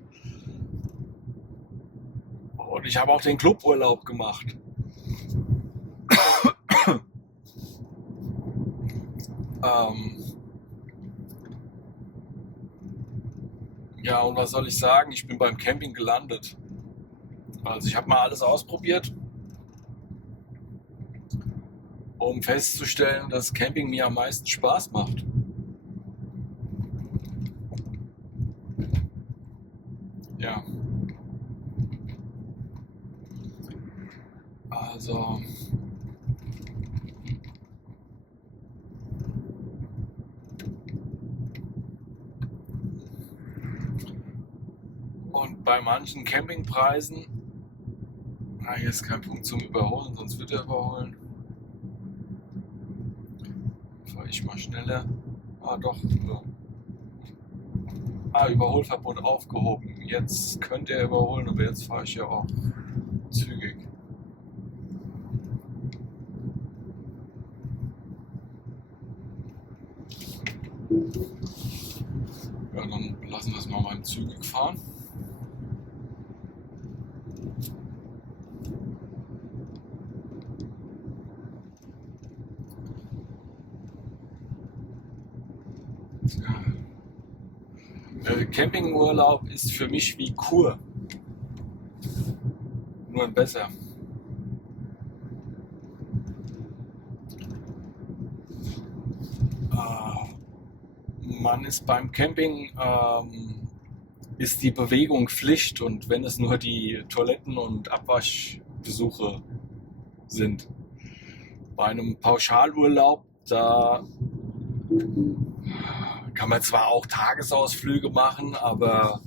Und ich habe auch den Cluburlaub gemacht. Ähm, Ja, und was soll ich sagen? Ich bin beim Camping gelandet. Also ich habe mal alles ausprobiert, um festzustellen, dass Camping mir am meisten Spaß macht. Ja, also und bei manchen Campingpreisen, hier ist kein Punkt zum Überholen, sonst wird er überholen. Fahre ich mal schneller. Doch. Überholverbot aufgehoben. Jetzt könnte er überholen, aber jetzt fahre ich ja auch zügig. Ja, dann lassen wir es mal beim zügig fahren. Campingurlaub ist für mich wie Kur, nur ein besser. Man ist beim Camping, ist die Bewegung Pflicht, und wenn es nur die Toiletten- und Abwaschbesuche sind. Bei einem Pauschalurlaub, da kann man zwar auch Tagesausflüge machen, aber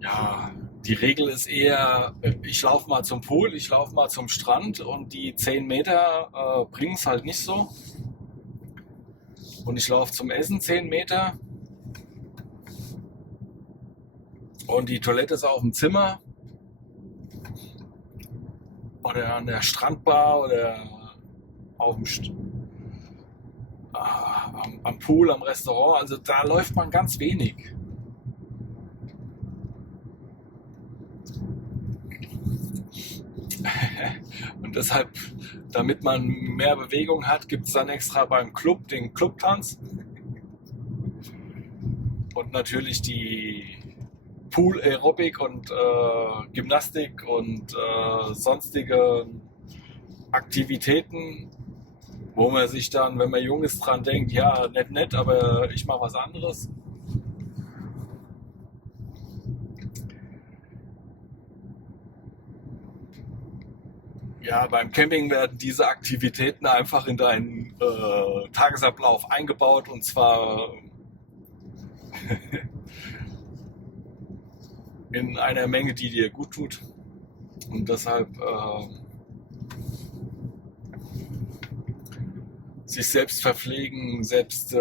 ja, die Regel ist eher, ich laufe mal zum Pool, ich laufe mal zum Strand, und die 10 Meter bringen es halt nicht so. Und ich laufe zum Essen 10 Meter und die Toilette ist auf dem Zimmer oder an der Strandbar oder auf dem am Pool, am Restaurant. Also da läuft man ganz wenig. Und deshalb, damit man mehr Bewegung hat, gibt es dann extra beim Club den Clubtanz und natürlich die Pool-Aerobic und Gymnastik und sonstige Aktivitäten, wo man sich dann, wenn man jung ist, dran denkt, ja, nett, aber ich mache was anderes. Ja, beim Camping werden diese Aktivitäten einfach in deinen Tagesablauf eingebaut, und zwar in einer Menge, die dir gut tut. Und deshalb sich selbst verpflegen, selbst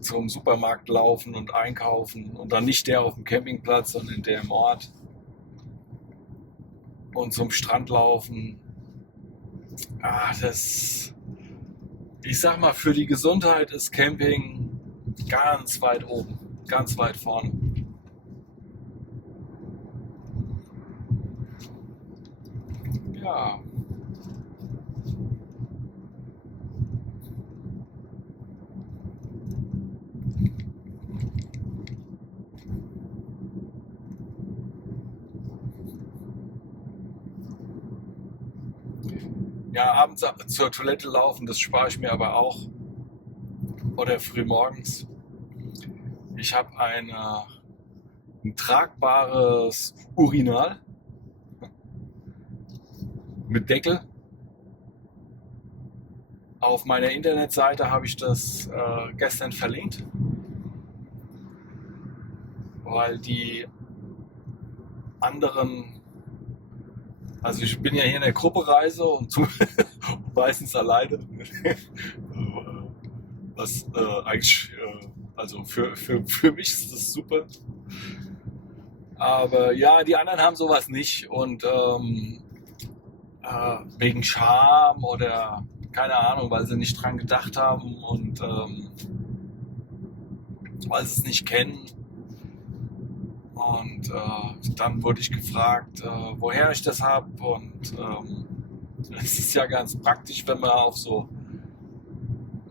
zum Supermarkt laufen und einkaufen, und dann nicht der auf dem Campingplatz, sondern der im Ort, und zum Strand laufen. Ich sag mal, für die Gesundheit ist Camping ganz weit oben, ganz weit vorne. Ja, ja, abends zur Toilette laufen, das spare ich mir aber auch. Oder früh morgens. Ich habe ein tragbares Urinal mit Deckel. Auf meiner Internetseite habe ich das gestern verlinkt, weil die anderen, also ich bin ja hier in der Gruppereise und meistens alleine, was eigentlich, also für mich ist das super. Aber ja, die anderen haben sowas nicht, und wegen Scham oder keine Ahnung, weil sie nicht dran gedacht haben und weil sie es nicht kennen. Und dann wurde ich gefragt, woher ich das habe. Und es ist ja ganz praktisch, wenn man auf so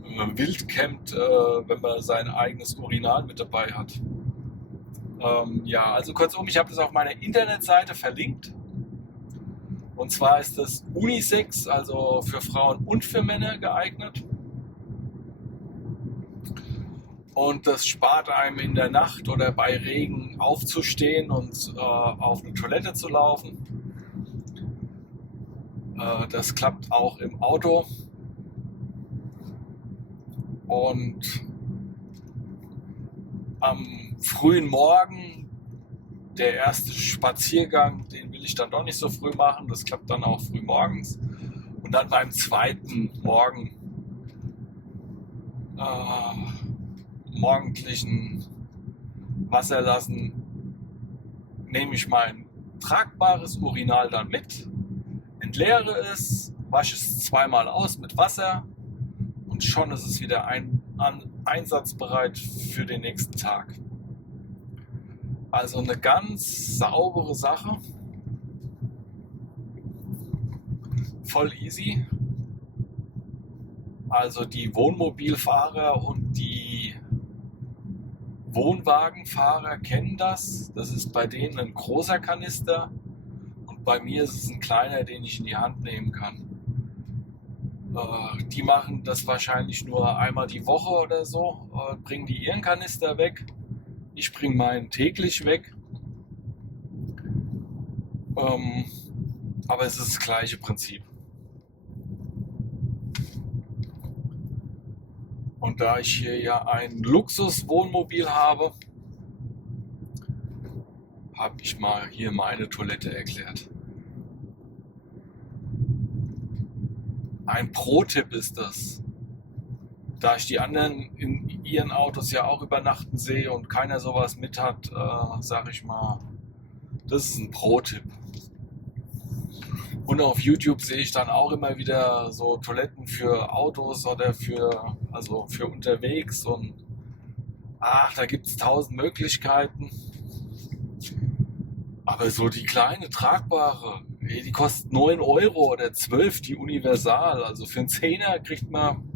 wild campt, wenn man sein eigenes Urinal mit dabei hat. Ja, also kurzum, ich habe das auf meiner Internetseite verlinkt. Und zwar ist das Unisex, also für Frauen und für Männer geeignet. Und das spart einem in der Nacht oder bei Regen aufzustehen und auf eine Toilette zu laufen. Das klappt auch im Auto. Und am frühen Morgen, der erste Spaziergang, den will ich dann doch nicht so früh machen. Das klappt dann auch früh morgens. Und dann beim zweiten Morgen, morgendlichen Wasserlassen, nehme ich mein tragbares Urinal dann mit, entleere es, wasche es zweimal aus mit Wasser und schon ist es wieder einsatzbereit für den nächsten Tag. Also eine ganz saubere Sache, voll easy. Also die Wohnmobilfahrer und die Wohnwagenfahrer kennen das. Das ist bei denen ein großer Kanister und bei mir ist es ein kleiner, den ich in die Hand nehmen kann. Die machen das wahrscheinlich nur einmal die Woche oder so, bringen die ihren Kanister weg. Ich bringe meinen täglich weg. Aber es ist das gleiche Prinzip. Und da ich hier ja ein Luxuswohnmobil habe, habe ich mal hier meine Toilette erklärt. Ein Pro-Tipp ist das. Da ich die anderen in ihren Autos ja auch übernachten sehe und keiner sowas mit hat, sage ich mal, das ist ein Pro-Tipp. Und auf YouTube sehe ich dann auch immer wieder so Toiletten für Autos oder für unterwegs und da gibt es 1000 Möglichkeiten. Aber so die kleine, tragbare, die kostet 9 Euro oder 12, die Universal. Also für einen Zehner kriegt man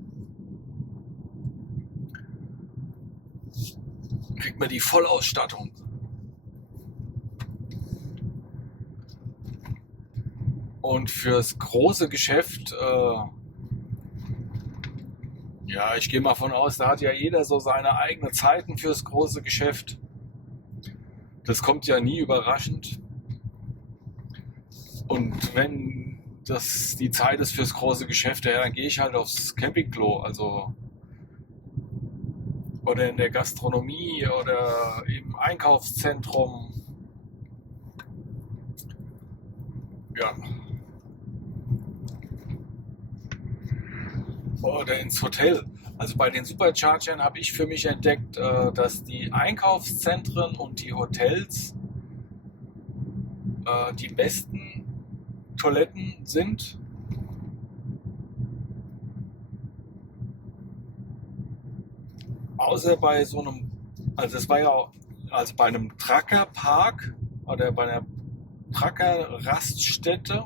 die Vollausstattung. Und fürs große Geschäft, ja, ich gehe mal von aus, da hat ja jeder so seine eigenen Zeiten fürs große Geschäft. Das kommt ja nie überraschend. Und wenn das die Zeit ist fürs große Geschäft, ja, dann gehe ich halt aufs Campingklo, also oder in der Gastronomie oder im Einkaufszentrum. Ja. Oder ins Hotel. Also bei den Superchargern habe ich für mich entdeckt, dass die Einkaufszentren und die Hotels die besten Toiletten sind. Außer bei so einem, also es war ja, also bei einem Truckerpark oder bei einer Trucker-Raststätte,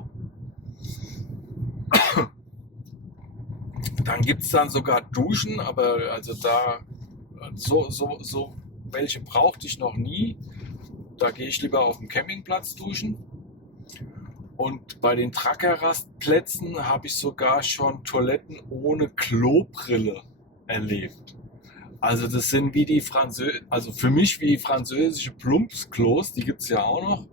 dann gibt es dann sogar Duschen, aber also da so welche brauchte ich noch nie. Da gehe ich lieber auf dem Campingplatz duschen. Und bei den Trucker-Rastplätzen habe ich sogar schon Toiletten ohne Klobrille erlebt. Also das sind wie die also für mich wie die französische Plumpsklos, die gibt es ja auch noch.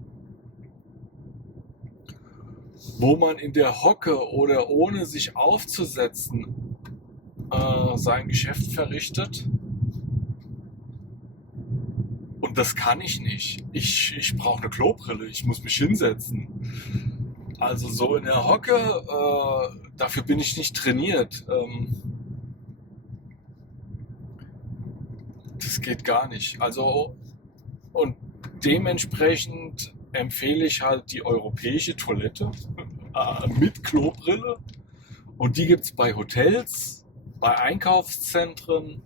Wo man in der Hocke oder ohne sich aufzusetzen sein Geschäft verrichtet. Und das kann ich nicht. Ich brauche eine Klobrille, ich muss mich hinsetzen. Also so in der Hocke, dafür bin ich nicht trainiert. Das geht gar nicht. Also und dementsprechend empfehle ich halt die europäische Toilette mit Klobrille. Und die gibt es bei Hotels, bei Einkaufszentren.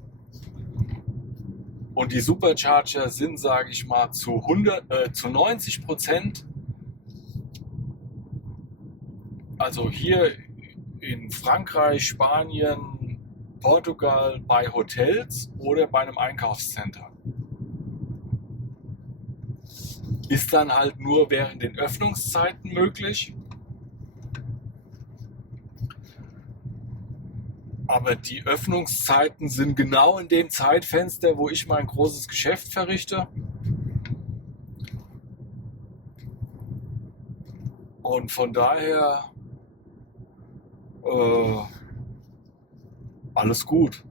Und die Supercharger sind, sage ich mal, zu 90%, also hier in Frankreich, Spanien, Portugal, bei Hotels oder bei einem Einkaufscenter. ist dann halt nur während den Öffnungszeiten möglich. Aber die Öffnungszeiten sind genau in dem Zeitfenster, wo ich mein großes Geschäft verrichte. Und von daher alles gut.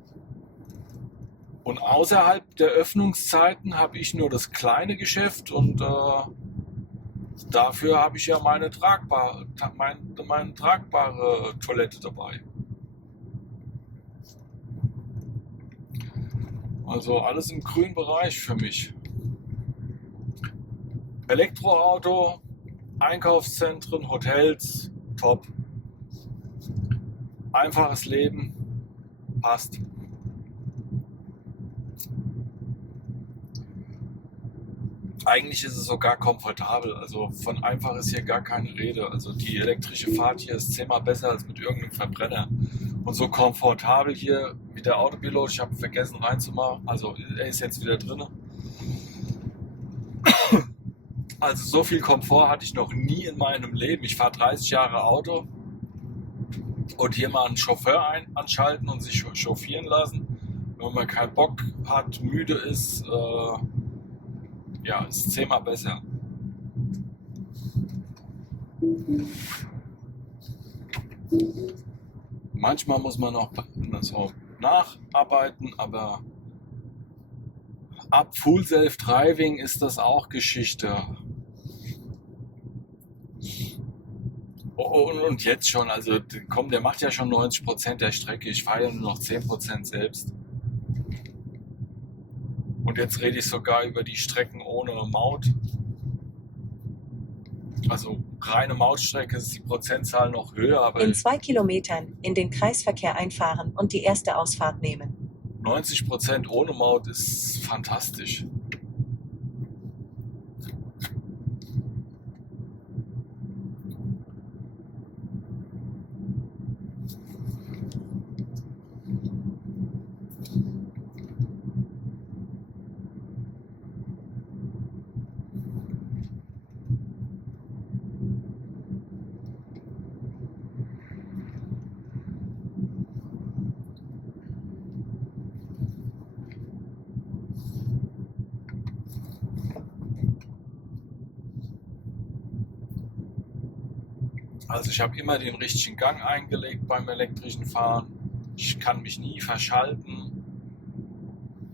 Und außerhalb der Öffnungszeiten habe ich nur das kleine Geschäft und dafür habe ich ja meine tragbare Toilette dabei. Also alles im grünen Bereich für mich. Elektroauto, Einkaufszentren, Hotels, top. Einfaches Leben, passt. Eigentlich ist es sogar komfortabel, also von einfach ist hier gar keine Rede. Also die elektrische Fahrt hier ist 10-mal besser als mit irgendeinem Verbrenner. Und so komfortabel hier wie der Autopilot, ich habe vergessen reinzumachen, also er ist jetzt wieder drin. Also so viel Komfort hatte ich noch nie in meinem Leben. Ich fahre 30 Jahre Auto und hier mal einen Chauffeur anschalten und sich chauffieren lassen. Wenn man keinen Bock hat, müde ist, ja, ist 10-mal besser. Manchmal muss man auch so nacharbeiten, aber ab Full Self-Driving ist das auch Geschichte. Und jetzt schon, also komm, der macht ja schon 90% der Strecke, ich fahre ja nur noch 10% selbst. Und jetzt rede ich sogar über die Strecken ohne Maut. Also reine Mautstrecke ist die Prozentzahl noch höher, aber In 2 Kilometern in den Kreisverkehr einfahren und die erste Ausfahrt nehmen. 90% ohne Maut ist fantastisch. Also ich habe immer den richtigen Gang eingelegt beim elektrischen Fahren. Ich kann mich nie verschalten.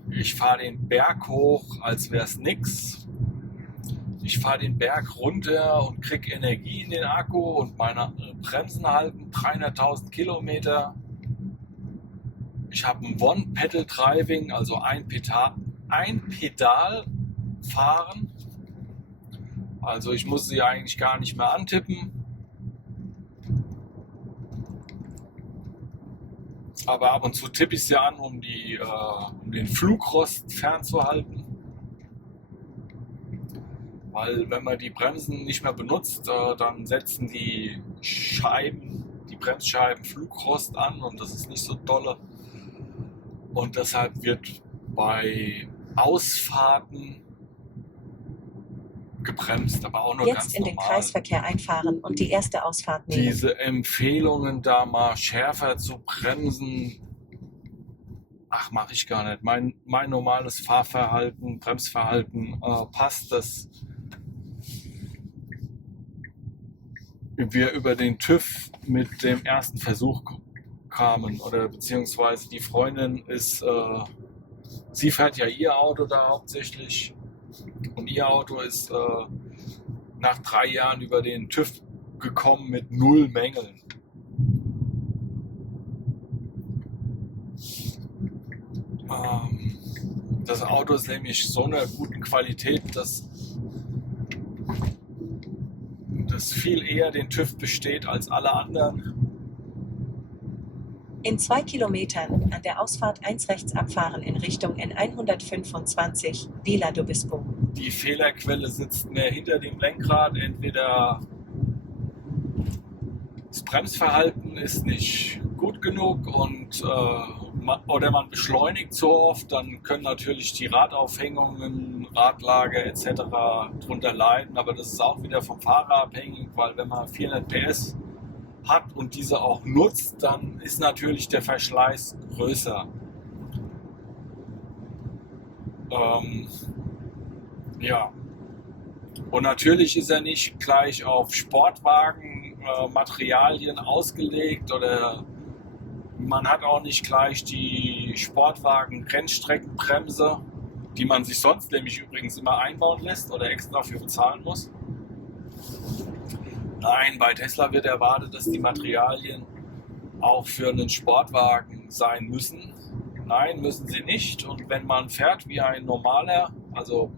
Ich fahre den Berg hoch, als wäre es nix. Ich fahre den Berg runter und kriege Energie in den Akku und meine Bremsen halten 300.000 Kilometer. Ich habe ein One-Pedal-Driving, also ein Pedal fahren. Also ich muss sie eigentlich gar nicht mehr antippen. Aber ab und zu tippe ich sie an, um den Flugrost fernzuhalten. Weil wenn man die Bremsen nicht mehr benutzt, dann setzen die Bremsscheiben Flugrost an und das ist nicht so dolle. Und deshalb wird bei Ausfahrten gebremst, aber auch nur ganz Jetzt in den normal. Kreisverkehr einfahren und die erste Ausfahrt nehmen. Diese Empfehlungen, da mal schärfer zu bremsen, ach, mache ich gar nicht. Mein normales Fahrverhalten, Bremsverhalten passt, dass wir über den TÜV mit dem ersten Versuch kamen oder beziehungsweise die Freundin ist, sie fährt ja ihr Auto da hauptsächlich und ihr Auto ist nach 3 Jahren über den TÜV gekommen mit 0 Mängeln. Das Auto ist nämlich so einer guten Qualität, dass das viel eher den TÜV besteht als alle anderen. In 2 Kilometern an der Ausfahrt 1 rechts abfahren in Richtung N125, Vila do Bispo. Die Fehlerquelle sitzt mehr hinter dem Lenkrad. Entweder das Bremsverhalten ist nicht gut genug und oder man beschleunigt so oft, dann können natürlich die Radaufhängungen, Radlager etc. drunter leiden, aber das ist auch wieder vom Fahrer abhängig, weil wenn man 400 PS hat und diese auch nutzt, dann ist natürlich der Verschleiß größer. Ja. Und natürlich ist er nicht gleich auf Sportwagen Materialien ausgelegt oder man hat auch nicht gleich die Sportwagen-Rennstreckenbremse, die man sich sonst nämlich übrigens immer einbauen lässt oder extra für bezahlen muss. Nein, bei Tesla wird erwartet, dass die Materialien auch für einen Sportwagen sein müssen. Nein, müssen sie nicht. Und wenn man fährt wie ein normaler, also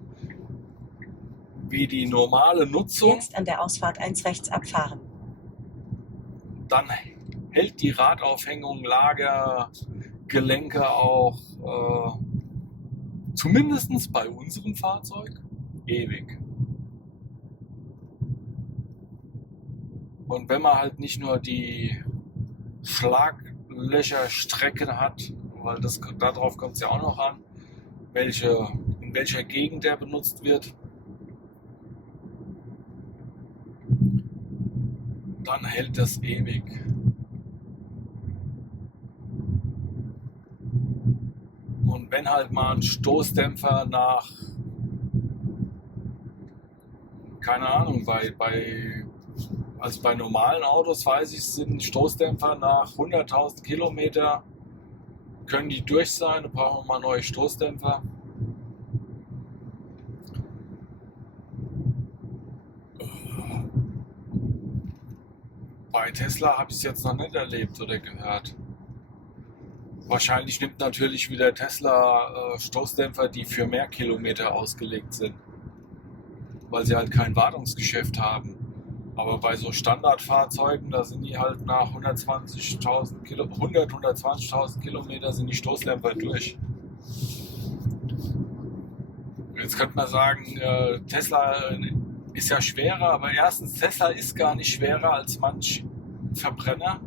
wie die normale Nutzung, Jetzt an der Ausfahrt 1 rechts abfahren. dann hält die Radaufhängung, Lager, Gelenke auch zumindest bei unserem Fahrzeug ewig. Und wenn man halt nicht nur die Schlaglöcherstrecken hat, weil darauf kommt es ja auch noch an, in welcher Gegend der benutzt wird, dann hält das ewig. Und wenn halt mal ein Stoßdämpfer nach, keine Ahnung, also bei normalen Autos weiß ich, sind Stoßdämpfer nach 100.000 Kilometer, können die durch sein, da brauchen wir mal neue Stoßdämpfer. Bei Tesla habe ich es jetzt noch nicht erlebt oder gehört. Wahrscheinlich nimmt natürlich wieder Tesla Stoßdämpfer, die für mehr Kilometer ausgelegt sind, weil sie halt kein Wartungsgeschäft haben. Aber bei so Standardfahrzeugen, da sind die halt nach 120.000 Kilometer sind die Stoßdämpfer durch. Jetzt könnte man sagen, Tesla ist ja schwerer, aber erstens, Tesla ist gar nicht schwerer als manch Verbrenner.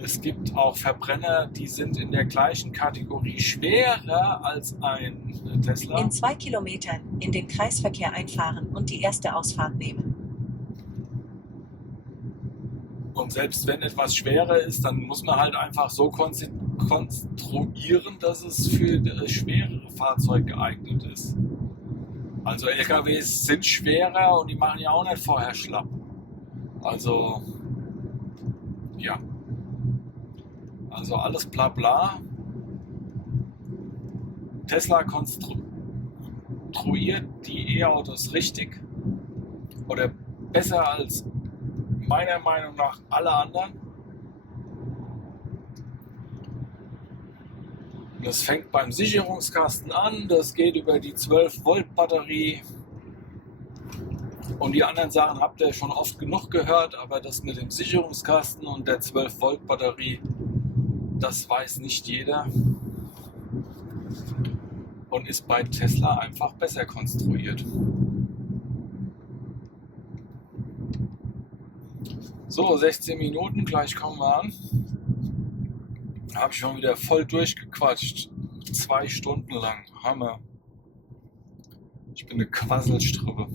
Es gibt auch Verbrenner, die sind in der gleichen Kategorie schwerer als ein Tesla. In 2 Kilometern in den Kreisverkehr einfahren und die erste Ausfahrt nehmen. Und selbst wenn etwas schwerer ist, dann muss man halt einfach so konstruieren, dass es für das schwerere Fahrzeug geeignet ist. Also LKWs sind schwerer und die machen ja auch nicht vorher schlapp. Also, ja. Also alles bla bla. Tesla konstruiert die E-Autos richtig oder besser als meiner Meinung nach alle anderen. Das fängt beim Sicherungskasten an, das geht über die 12 Volt Batterie und die anderen Sachen habt ihr schon oft genug gehört, aber das mit dem Sicherungskasten und der 12 Volt Batterie, das weiß nicht jeder und ist bei Tesla einfach besser konstruiert. So, 16 Minuten, gleich kommen wir an. Habe ich schon wieder voll durchgequatscht. 2 Stunden lang. Hammer. Ich bin eine Quasselstrippe.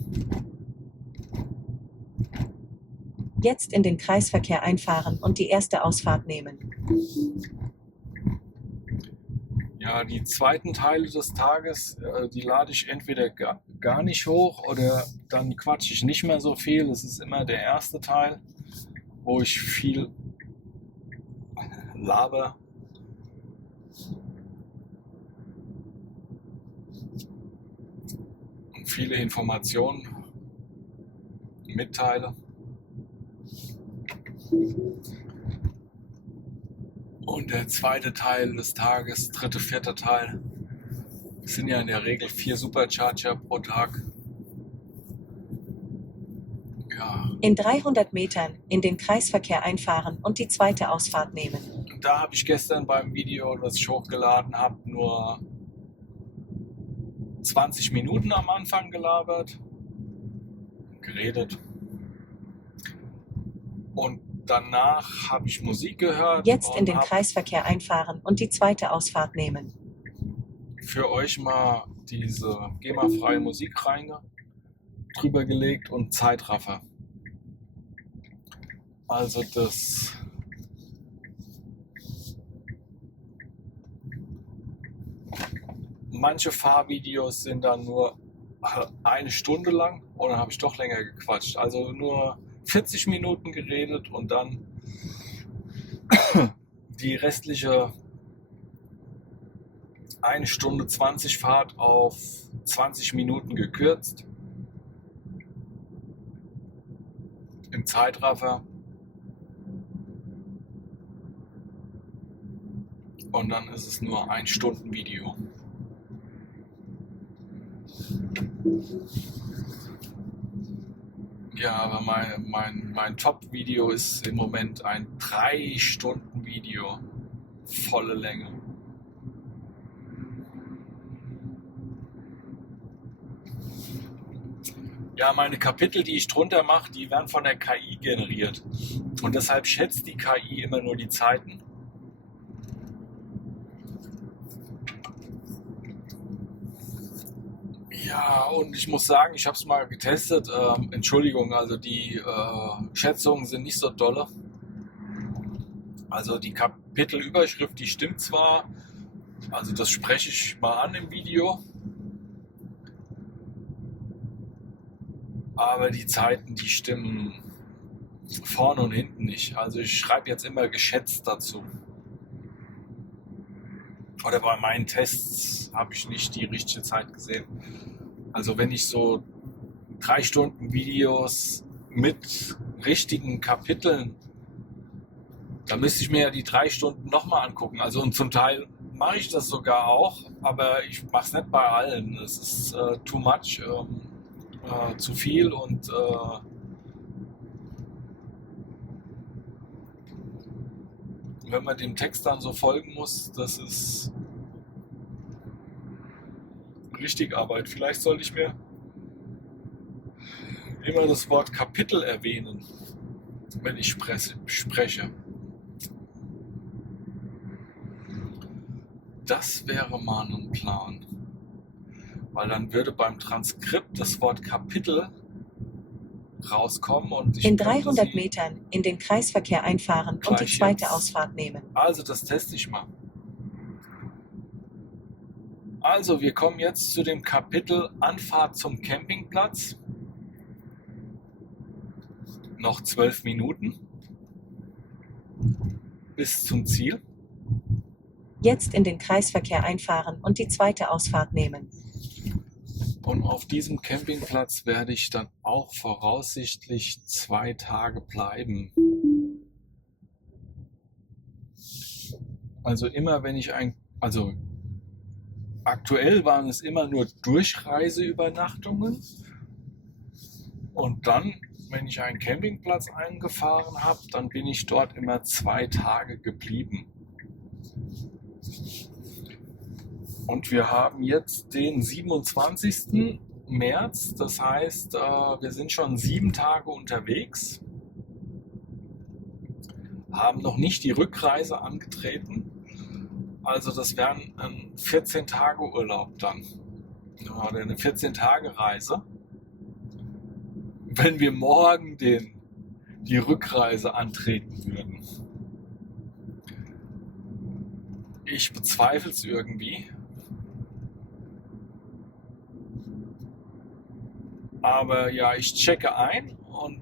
Jetzt in den Kreisverkehr einfahren und die erste Ausfahrt nehmen. Ja, die zweiten Teile des Tages, die lade ich entweder gar nicht hoch oder dann quatsche ich nicht mehr so viel. Es ist immer der erste Teil, wo ich viel laber. Und viele Informationen mitteile. Und der zweite Teil des Tages, dritte, vierter Teil, sind ja in der Regel 4 Supercharger pro Tag. Ja. In 300 Metern in den Kreisverkehr einfahren und die zweite Ausfahrt nehmen. Und da habe ich gestern beim Video, das ich hochgeladen habe, nur 20 Minuten am Anfang geredet. Und danach habe ich Musik gehört Jetzt in und den habe Kreisverkehr einfahren und die zweite Ausfahrt nehmen. für euch mal diese GEMA-freie Musik drüber gelegt und Zeitraffer. Also manche Fahrvideos sind dann nur eine Stunde lang und dann habe ich doch länger gequatscht. Also nur 40 Minuten geredet und dann die restliche 1 Stunde 20 Fahrt auf 20 Minuten gekürzt. Im Zeitraffer. Und dann ist es nur ein Stunden Video. Ja, aber mein Top-Video ist im Moment ein 3 Stunden Video. Volle Länge. Ja, meine Kapitel, die ich drunter mache, die werden von der KI generiert. Und deshalb schätzt die KI immer nur die Zeiten. Ja, und ich muss sagen, ich habe es mal getestet. Entschuldigung, also die Schätzungen sind nicht so dolle. Also die Kapitelüberschrift, die stimmt zwar. Also das spreche ich mal an im Video. Aber die Zeiten, die stimmen vorne und hinten nicht. Also ich schreibe jetzt immer geschätzt dazu. Oder bei meinen Tests habe ich nicht die richtige Zeit gesehen. Also wenn ich so 3 Stunden Videos mit richtigen Kapiteln, da müsste ich mir ja die 3 Stunden nochmal angucken. Also und zum Teil mache ich das sogar auch, aber ich mache es nicht bei allen. Es ist too much. Zu viel und wenn man dem Text dann so folgen muss, das ist richtig Arbeit. Vielleicht sollte ich mir immer das Wort Kapitel erwähnen, wenn ich spreche. Das wäre mal ein Plan. Weil dann würde beim Transkript das Wort Kapitel rauskommen und ich In könnte 300 sie Metern in den Kreisverkehr einfahren und die gleich zweite jetzt. Ausfahrt nehmen. Also das teste ich mal. Also wir kommen jetzt zu dem Kapitel Anfahrt zum Campingplatz. Noch 12 Minuten bis zum Ziel. Jetzt in den Kreisverkehr einfahren und die zweite Ausfahrt nehmen. Und auf diesem Campingplatz werde ich dann auch voraussichtlich 2 Tage bleiben. Also immer wenn ich aktuell waren es immer nur Durchreiseübernachtungen. Und dann, wenn ich einen Campingplatz eingefahren habe, dann bin ich dort immer 2 Tage geblieben. Und wir haben jetzt den 27. März, das heißt, wir sind schon 7 Tage unterwegs, haben noch nicht die Rückreise angetreten. Also das wären ein 14 Tage Urlaub dann, oder eine 14 Tage Reise. Wenn wir morgen die Rückreise antreten würden. Ich bezweifle es irgendwie. Aber ja, ich checke ein und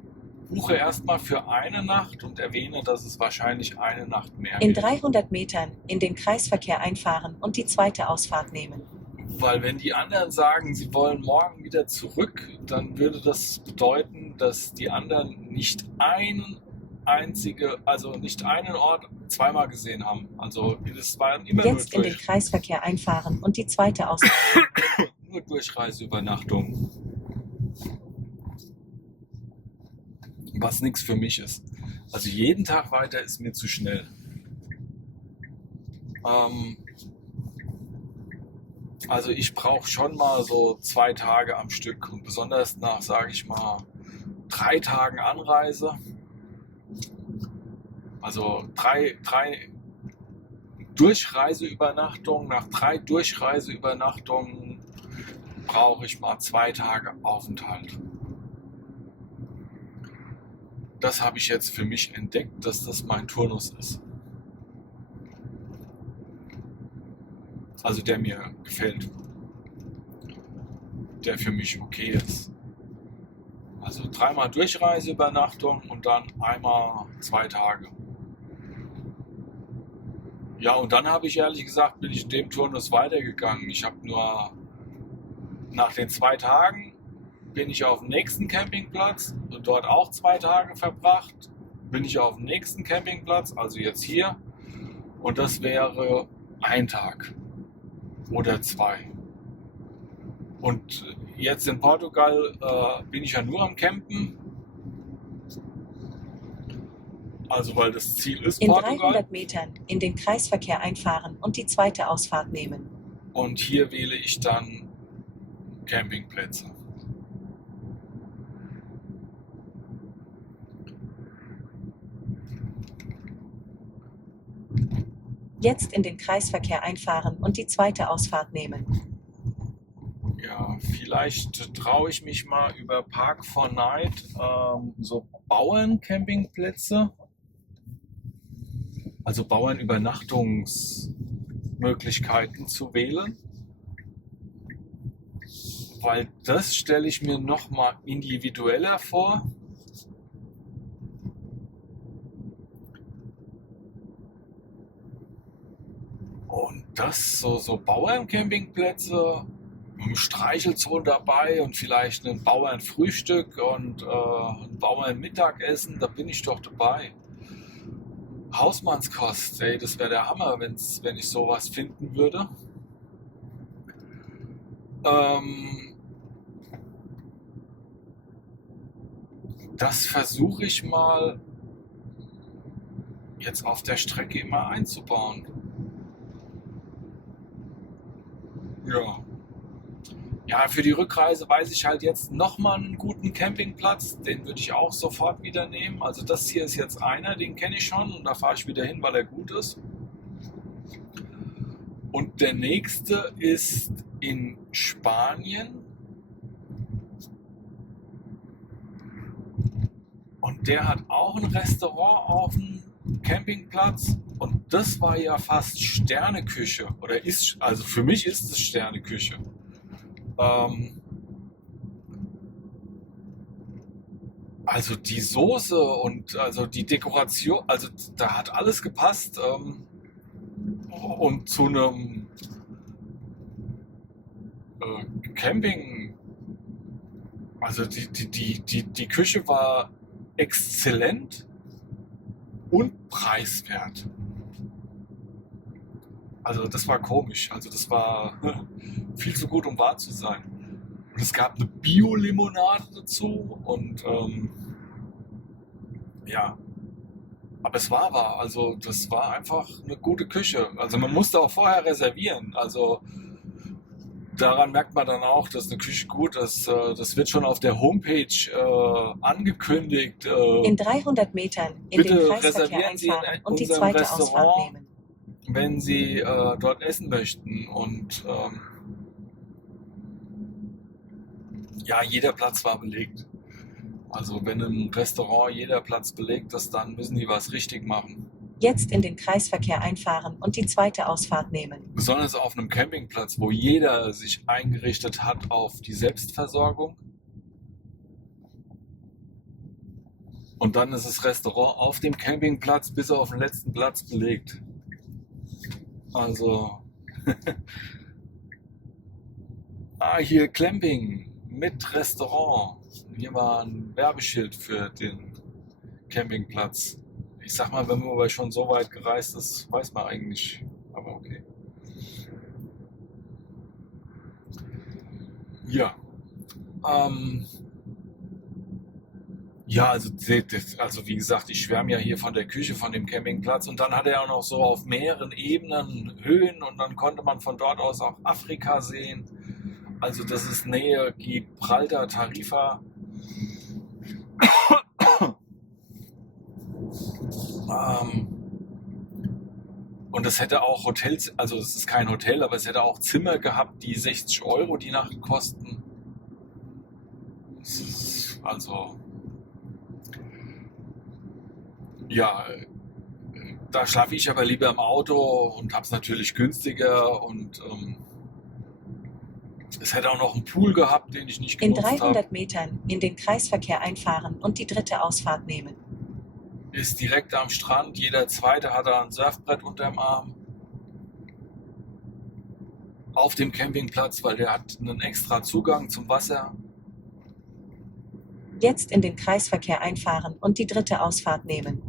buche erstmal für eine Nacht und erwähne, dass es wahrscheinlich eine Nacht mehr In wird. 300 Metern in den Kreisverkehr einfahren und die zweite Ausfahrt nehmen. Weil wenn die anderen sagen, sie wollen morgen wieder zurück, dann würde das bedeuten, dass die anderen nicht einen Ort zweimal gesehen haben. Also das waren immer Jetzt in den nur Kreisverkehr einfahren und die zweite Ausfahrt. nur Durchreiseübernachtungen. Was nichts für mich ist. Also jeden Tag weiter ist mir zu schnell. Also ich brauche schon mal so 2 Tage am Stück und besonders nach, sage ich mal, 3 Tagen Anreise Also drei Durchreiseübernachtungen. Nach 3 Durchreiseübernachtungen brauche ich mal 2 Tage Aufenthalt. Das habe ich jetzt für mich entdeckt, dass das mein Turnus ist. Also der mir gefällt. Der für mich okay ist. Also 3-mal Durchreiseübernachtung und dann einmal 2 Tage. Ja, und dann habe ich ehrlich gesagt, bin ich in dem Turnus weitergegangen. Ich habe nur nach den 2 Tagen bin ich auf dem nächsten Campingplatz und dort auch 2 Tage verbracht. Bin ich auf dem nächsten Campingplatz, also jetzt hier. Und das wäre 1 Tag oder 2. Und jetzt in Portugal bin ich ja nur am Campen. Also weil das Ziel ist In Portugal. 300 Metern in den Kreisverkehr einfahren und die zweite Ausfahrt nehmen. Und hier wähle ich dann Campingplätze. Jetzt in den Kreisverkehr einfahren und die zweite Ausfahrt nehmen. Ja, vielleicht traue ich mich mal über Park4Night so Bauerncampingplätze, also Bauernübernachtungsmöglichkeiten zu wählen. Weil das stelle ich mir noch mal individueller vor. Und das so Bauerncampingplätze, mit einem Streichelzoo dabei und vielleicht ein Bauernfrühstück und ein Bauernmittagessen, da bin ich doch dabei. Hausmannskost, ey, das wäre der Hammer, wenn ich sowas finden würde. Das versuche ich mal jetzt auf der Strecke immer einzubauen. Ja. Ja, für die Rückreise weiß ich halt jetzt nochmal einen guten Campingplatz. Den würde ich auch sofort wieder nehmen. Also das hier ist jetzt einer, den kenne ich schon und da fahre ich wieder hin, weil er gut ist. Und der nächste ist in Spanien. Und der hat auch ein Restaurant auf dem Campingplatz. Und das war ja fast Sterneküche. Oder ist, also für mich ist es Sterneküche. Also die Soße und also die Dekoration, also da hat alles gepasst. Und zu einem Camping, also die Küche war exzellent und preiswert. Also das war komisch, also das war viel zu gut, um wahr zu sein. Und es gab eine Bio-Limonade dazu und ja, aber es war wahr, also das war einfach eine gute Küche. Also man musste auch vorher reservieren, also daran merkt man dann auch, dass eine Küche gut ist. Das wird schon auf der Homepage angekündigt. In 300 Metern in den Bitte Kreisverkehr reservieren Sie einfahren in und die unserem zweite Ausfahrt Restaurant, nehmen. wenn Sie dort essen möchten. Und ja, jeder Platz war belegt. Also wenn im Restaurant jeder Platz belegt ist, dann müssen die was richtig machen. Jetzt in den Kreisverkehr einfahren und die zweite Ausfahrt nehmen. Besonders auf einem Campingplatz, wo jeder sich eingerichtet hat auf die Selbstversorgung. Und dann ist das Restaurant auf dem Campingplatz bis auf den letzten Platz belegt. Also, hier Clamping mit Restaurant. Hier war ein Werbeschild für den Campingplatz. Ich sag mal, wenn man aber schon so weit gereist ist, weiß man eigentlich. Aber okay. Ja. Ja, also wie gesagt, ich schwärme ja hier von der Küche, von dem Campingplatz und dann hat er auch noch so auf mehreren Ebenen Höhen und dann konnte man von dort aus auch Afrika sehen. Also das ist Nähe Gibraltar, Tarifa. Ähm, und es hätte auch Hotels, also es ist kein Hotel, aber es hätte auch Zimmer gehabt, die 60 Euro die Nacht kosten. Das ist also, ja, da schlafe ich aber lieber im Auto und habe es natürlich günstiger und es hätte auch noch einen Pool gehabt, den ich nicht In genutzt habe. 300 Metern in den Kreisverkehr einfahren und die dritte Ausfahrt nehmen. Ist direkt am Strand, jeder Zweite hat da ein Surfbrett unterm Arm. Auf dem Campingplatz, weil der hat einen extra Zugang zum Wasser. Jetzt in den Kreisverkehr einfahren und die dritte Ausfahrt nehmen.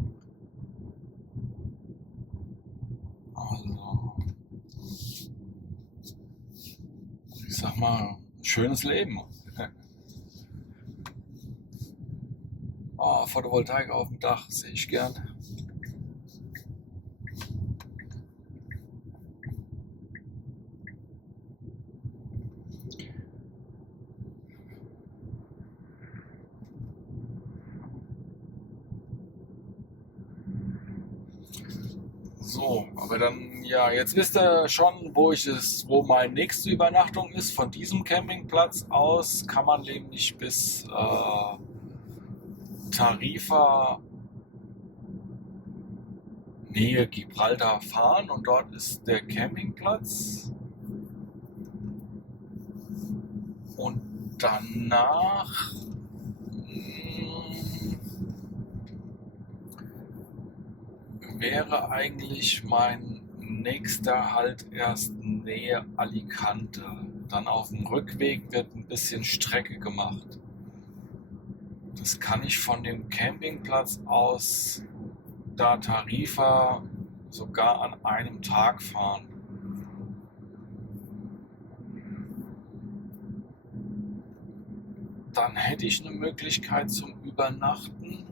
Also, ich sag mal, schönes Leben. Oh, Photovoltaik auf dem Dach, sehe ich gern. So, aber dann, ja, jetzt wisst ihr schon, wo meine nächste Übernachtung ist. Von diesem Campingplatz aus kann man nämlich bis Tarifa Nähe Gibraltar fahren und dort ist der Campingplatz. Und danach wäre eigentlich mein nächster Halt erst Nähe Alicante. Dann auf dem Rückweg wird ein bisschen Strecke gemacht. Das kann ich von dem Campingplatz aus da Tarifa sogar an einem Tag fahren. Dann hätte ich eine Möglichkeit zum Übernachten.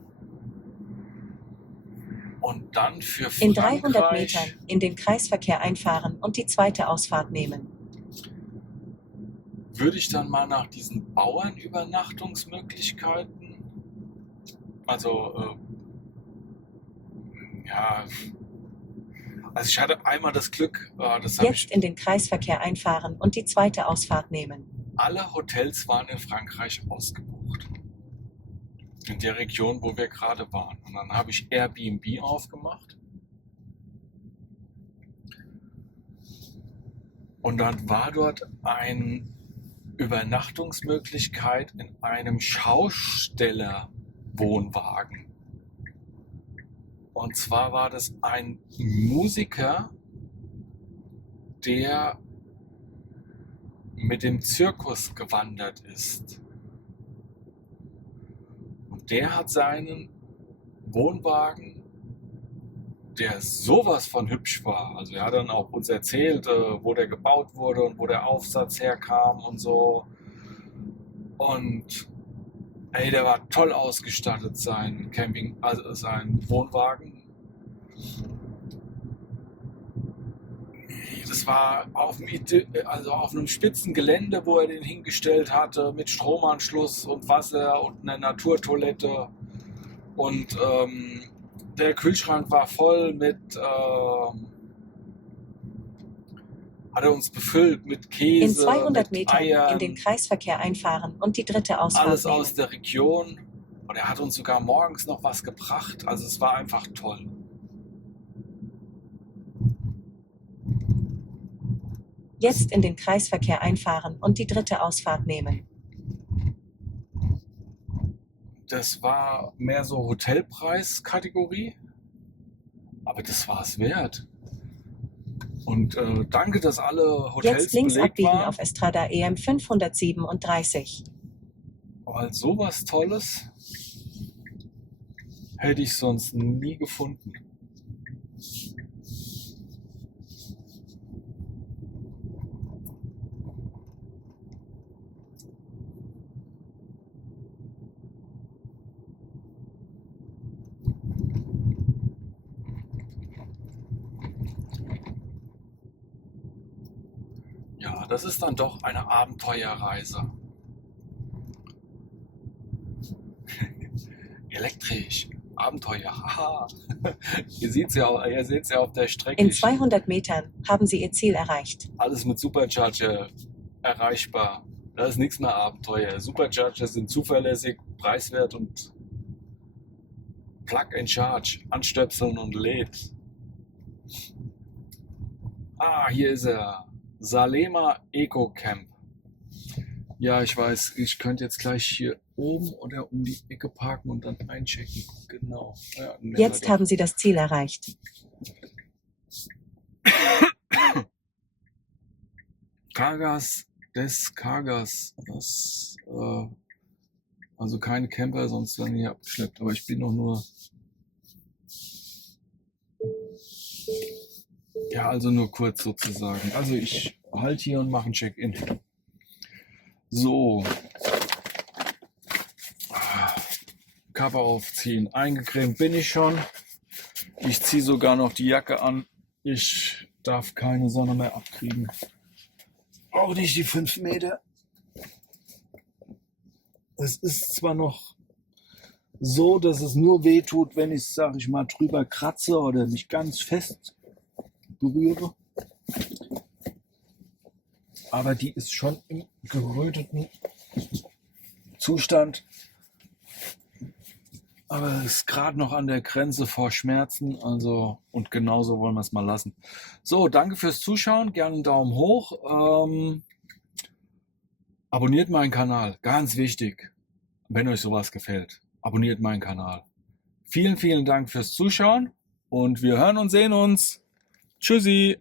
Und dann für In 300 Frankreich Metern in den Kreisverkehr einfahren und die zweite Ausfahrt nehmen. würde ich dann mal nach diesen Bauernübernachtungsmöglichkeiten, also ja, also ich hatte einmal das Glück, das habe ich, Jetzt in den Kreisverkehr einfahren und die zweite Ausfahrt nehmen. alle Hotels waren in Frankreich ausgebucht. In der Region, wo wir gerade waren. Und dann habe ich Airbnb aufgemacht. Und dann war dort eine Übernachtungsmöglichkeit in einem Schaustellerwohnwagen. Und zwar war das ein Musiker, der mit dem Zirkus gewandert ist. Und der hat seinen Wohnwagen, der sowas von hübsch war. Also er hat dann auch uns erzählt, wo der gebaut wurde und wo der Aufsatz herkam und so. Und ey, der war toll ausgestattet, sein Camping, also sein Wohnwagen. Das war auf einem spitzen Gelände, wo er den hingestellt hatte, mit Stromanschluss und Wasser und einer Naturtoilette. Und der Kühlschrank war voll mit, hat er uns befüllt mit Käse, In 200 mit Metern Eiern, in den Kreisverkehr einfahren und die dritte Ausfahrt alles nehmen. aus der Region. Und er hat uns sogar morgens noch was gebracht. Also es war einfach toll. Jetzt in den Kreisverkehr einfahren und die dritte Ausfahrt nehmen. Das war mehr so Hotelpreiskategorie. Aber das war es wert. Und danke, dass alle Hotels Jetzt links belegt abbiegen waren. auf Estrada EM 537. Weil sowas Tolles hätte ich sonst nie gefunden. Ja, das ist dann doch eine Abenteuerreise. Elektrisch, Abenteuer. Haha. Ihr seht's ja auf der Strecke. In 200 Metern haben Sie Ihr Ziel erreicht. Alles mit Supercharger erreichbar. Da ist nichts mehr Abenteuer. Supercharger sind zuverlässig, preiswert und Plug and Charge. Anstöpseln und lädt. Ah, hier ist er. Salema Eco Camp. Ja, ich weiß, ich könnte jetzt gleich hier oben oder um die Ecke parken und dann einchecken. Genau. Ja, Jetzt haben Sie das Ziel erreicht. Cargas des Cargas. Das, also keine Camper, sonst werden hier abgeschleppt. Aber ich bin doch nur. Ja, also nur kurz sozusagen. Also ich halte hier und mache ein Check-in. So. Cover aufziehen. Eingecremt bin ich schon. Ich ziehe sogar noch die Jacke an. Ich darf keine Sonne mehr abkriegen. Auch nicht die 5 Meter. Es ist zwar noch so, dass es nur weh tut, wenn ich, sag ich mal, drüber kratze oder mich ganz fest berühre. Aber die ist schon im geröteten Zustand. Aber es ist gerade noch an der Grenze vor Schmerzen. Also, und genauso wollen wir es mal lassen. So, danke fürs Zuschauen. Gerne einen Daumen hoch. Abonniert meinen Kanal. Ganz wichtig, wenn euch sowas gefällt. Abonniert meinen Kanal. Vielen, vielen Dank fürs Zuschauen. Und wir hören und sehen uns. Tschüssi.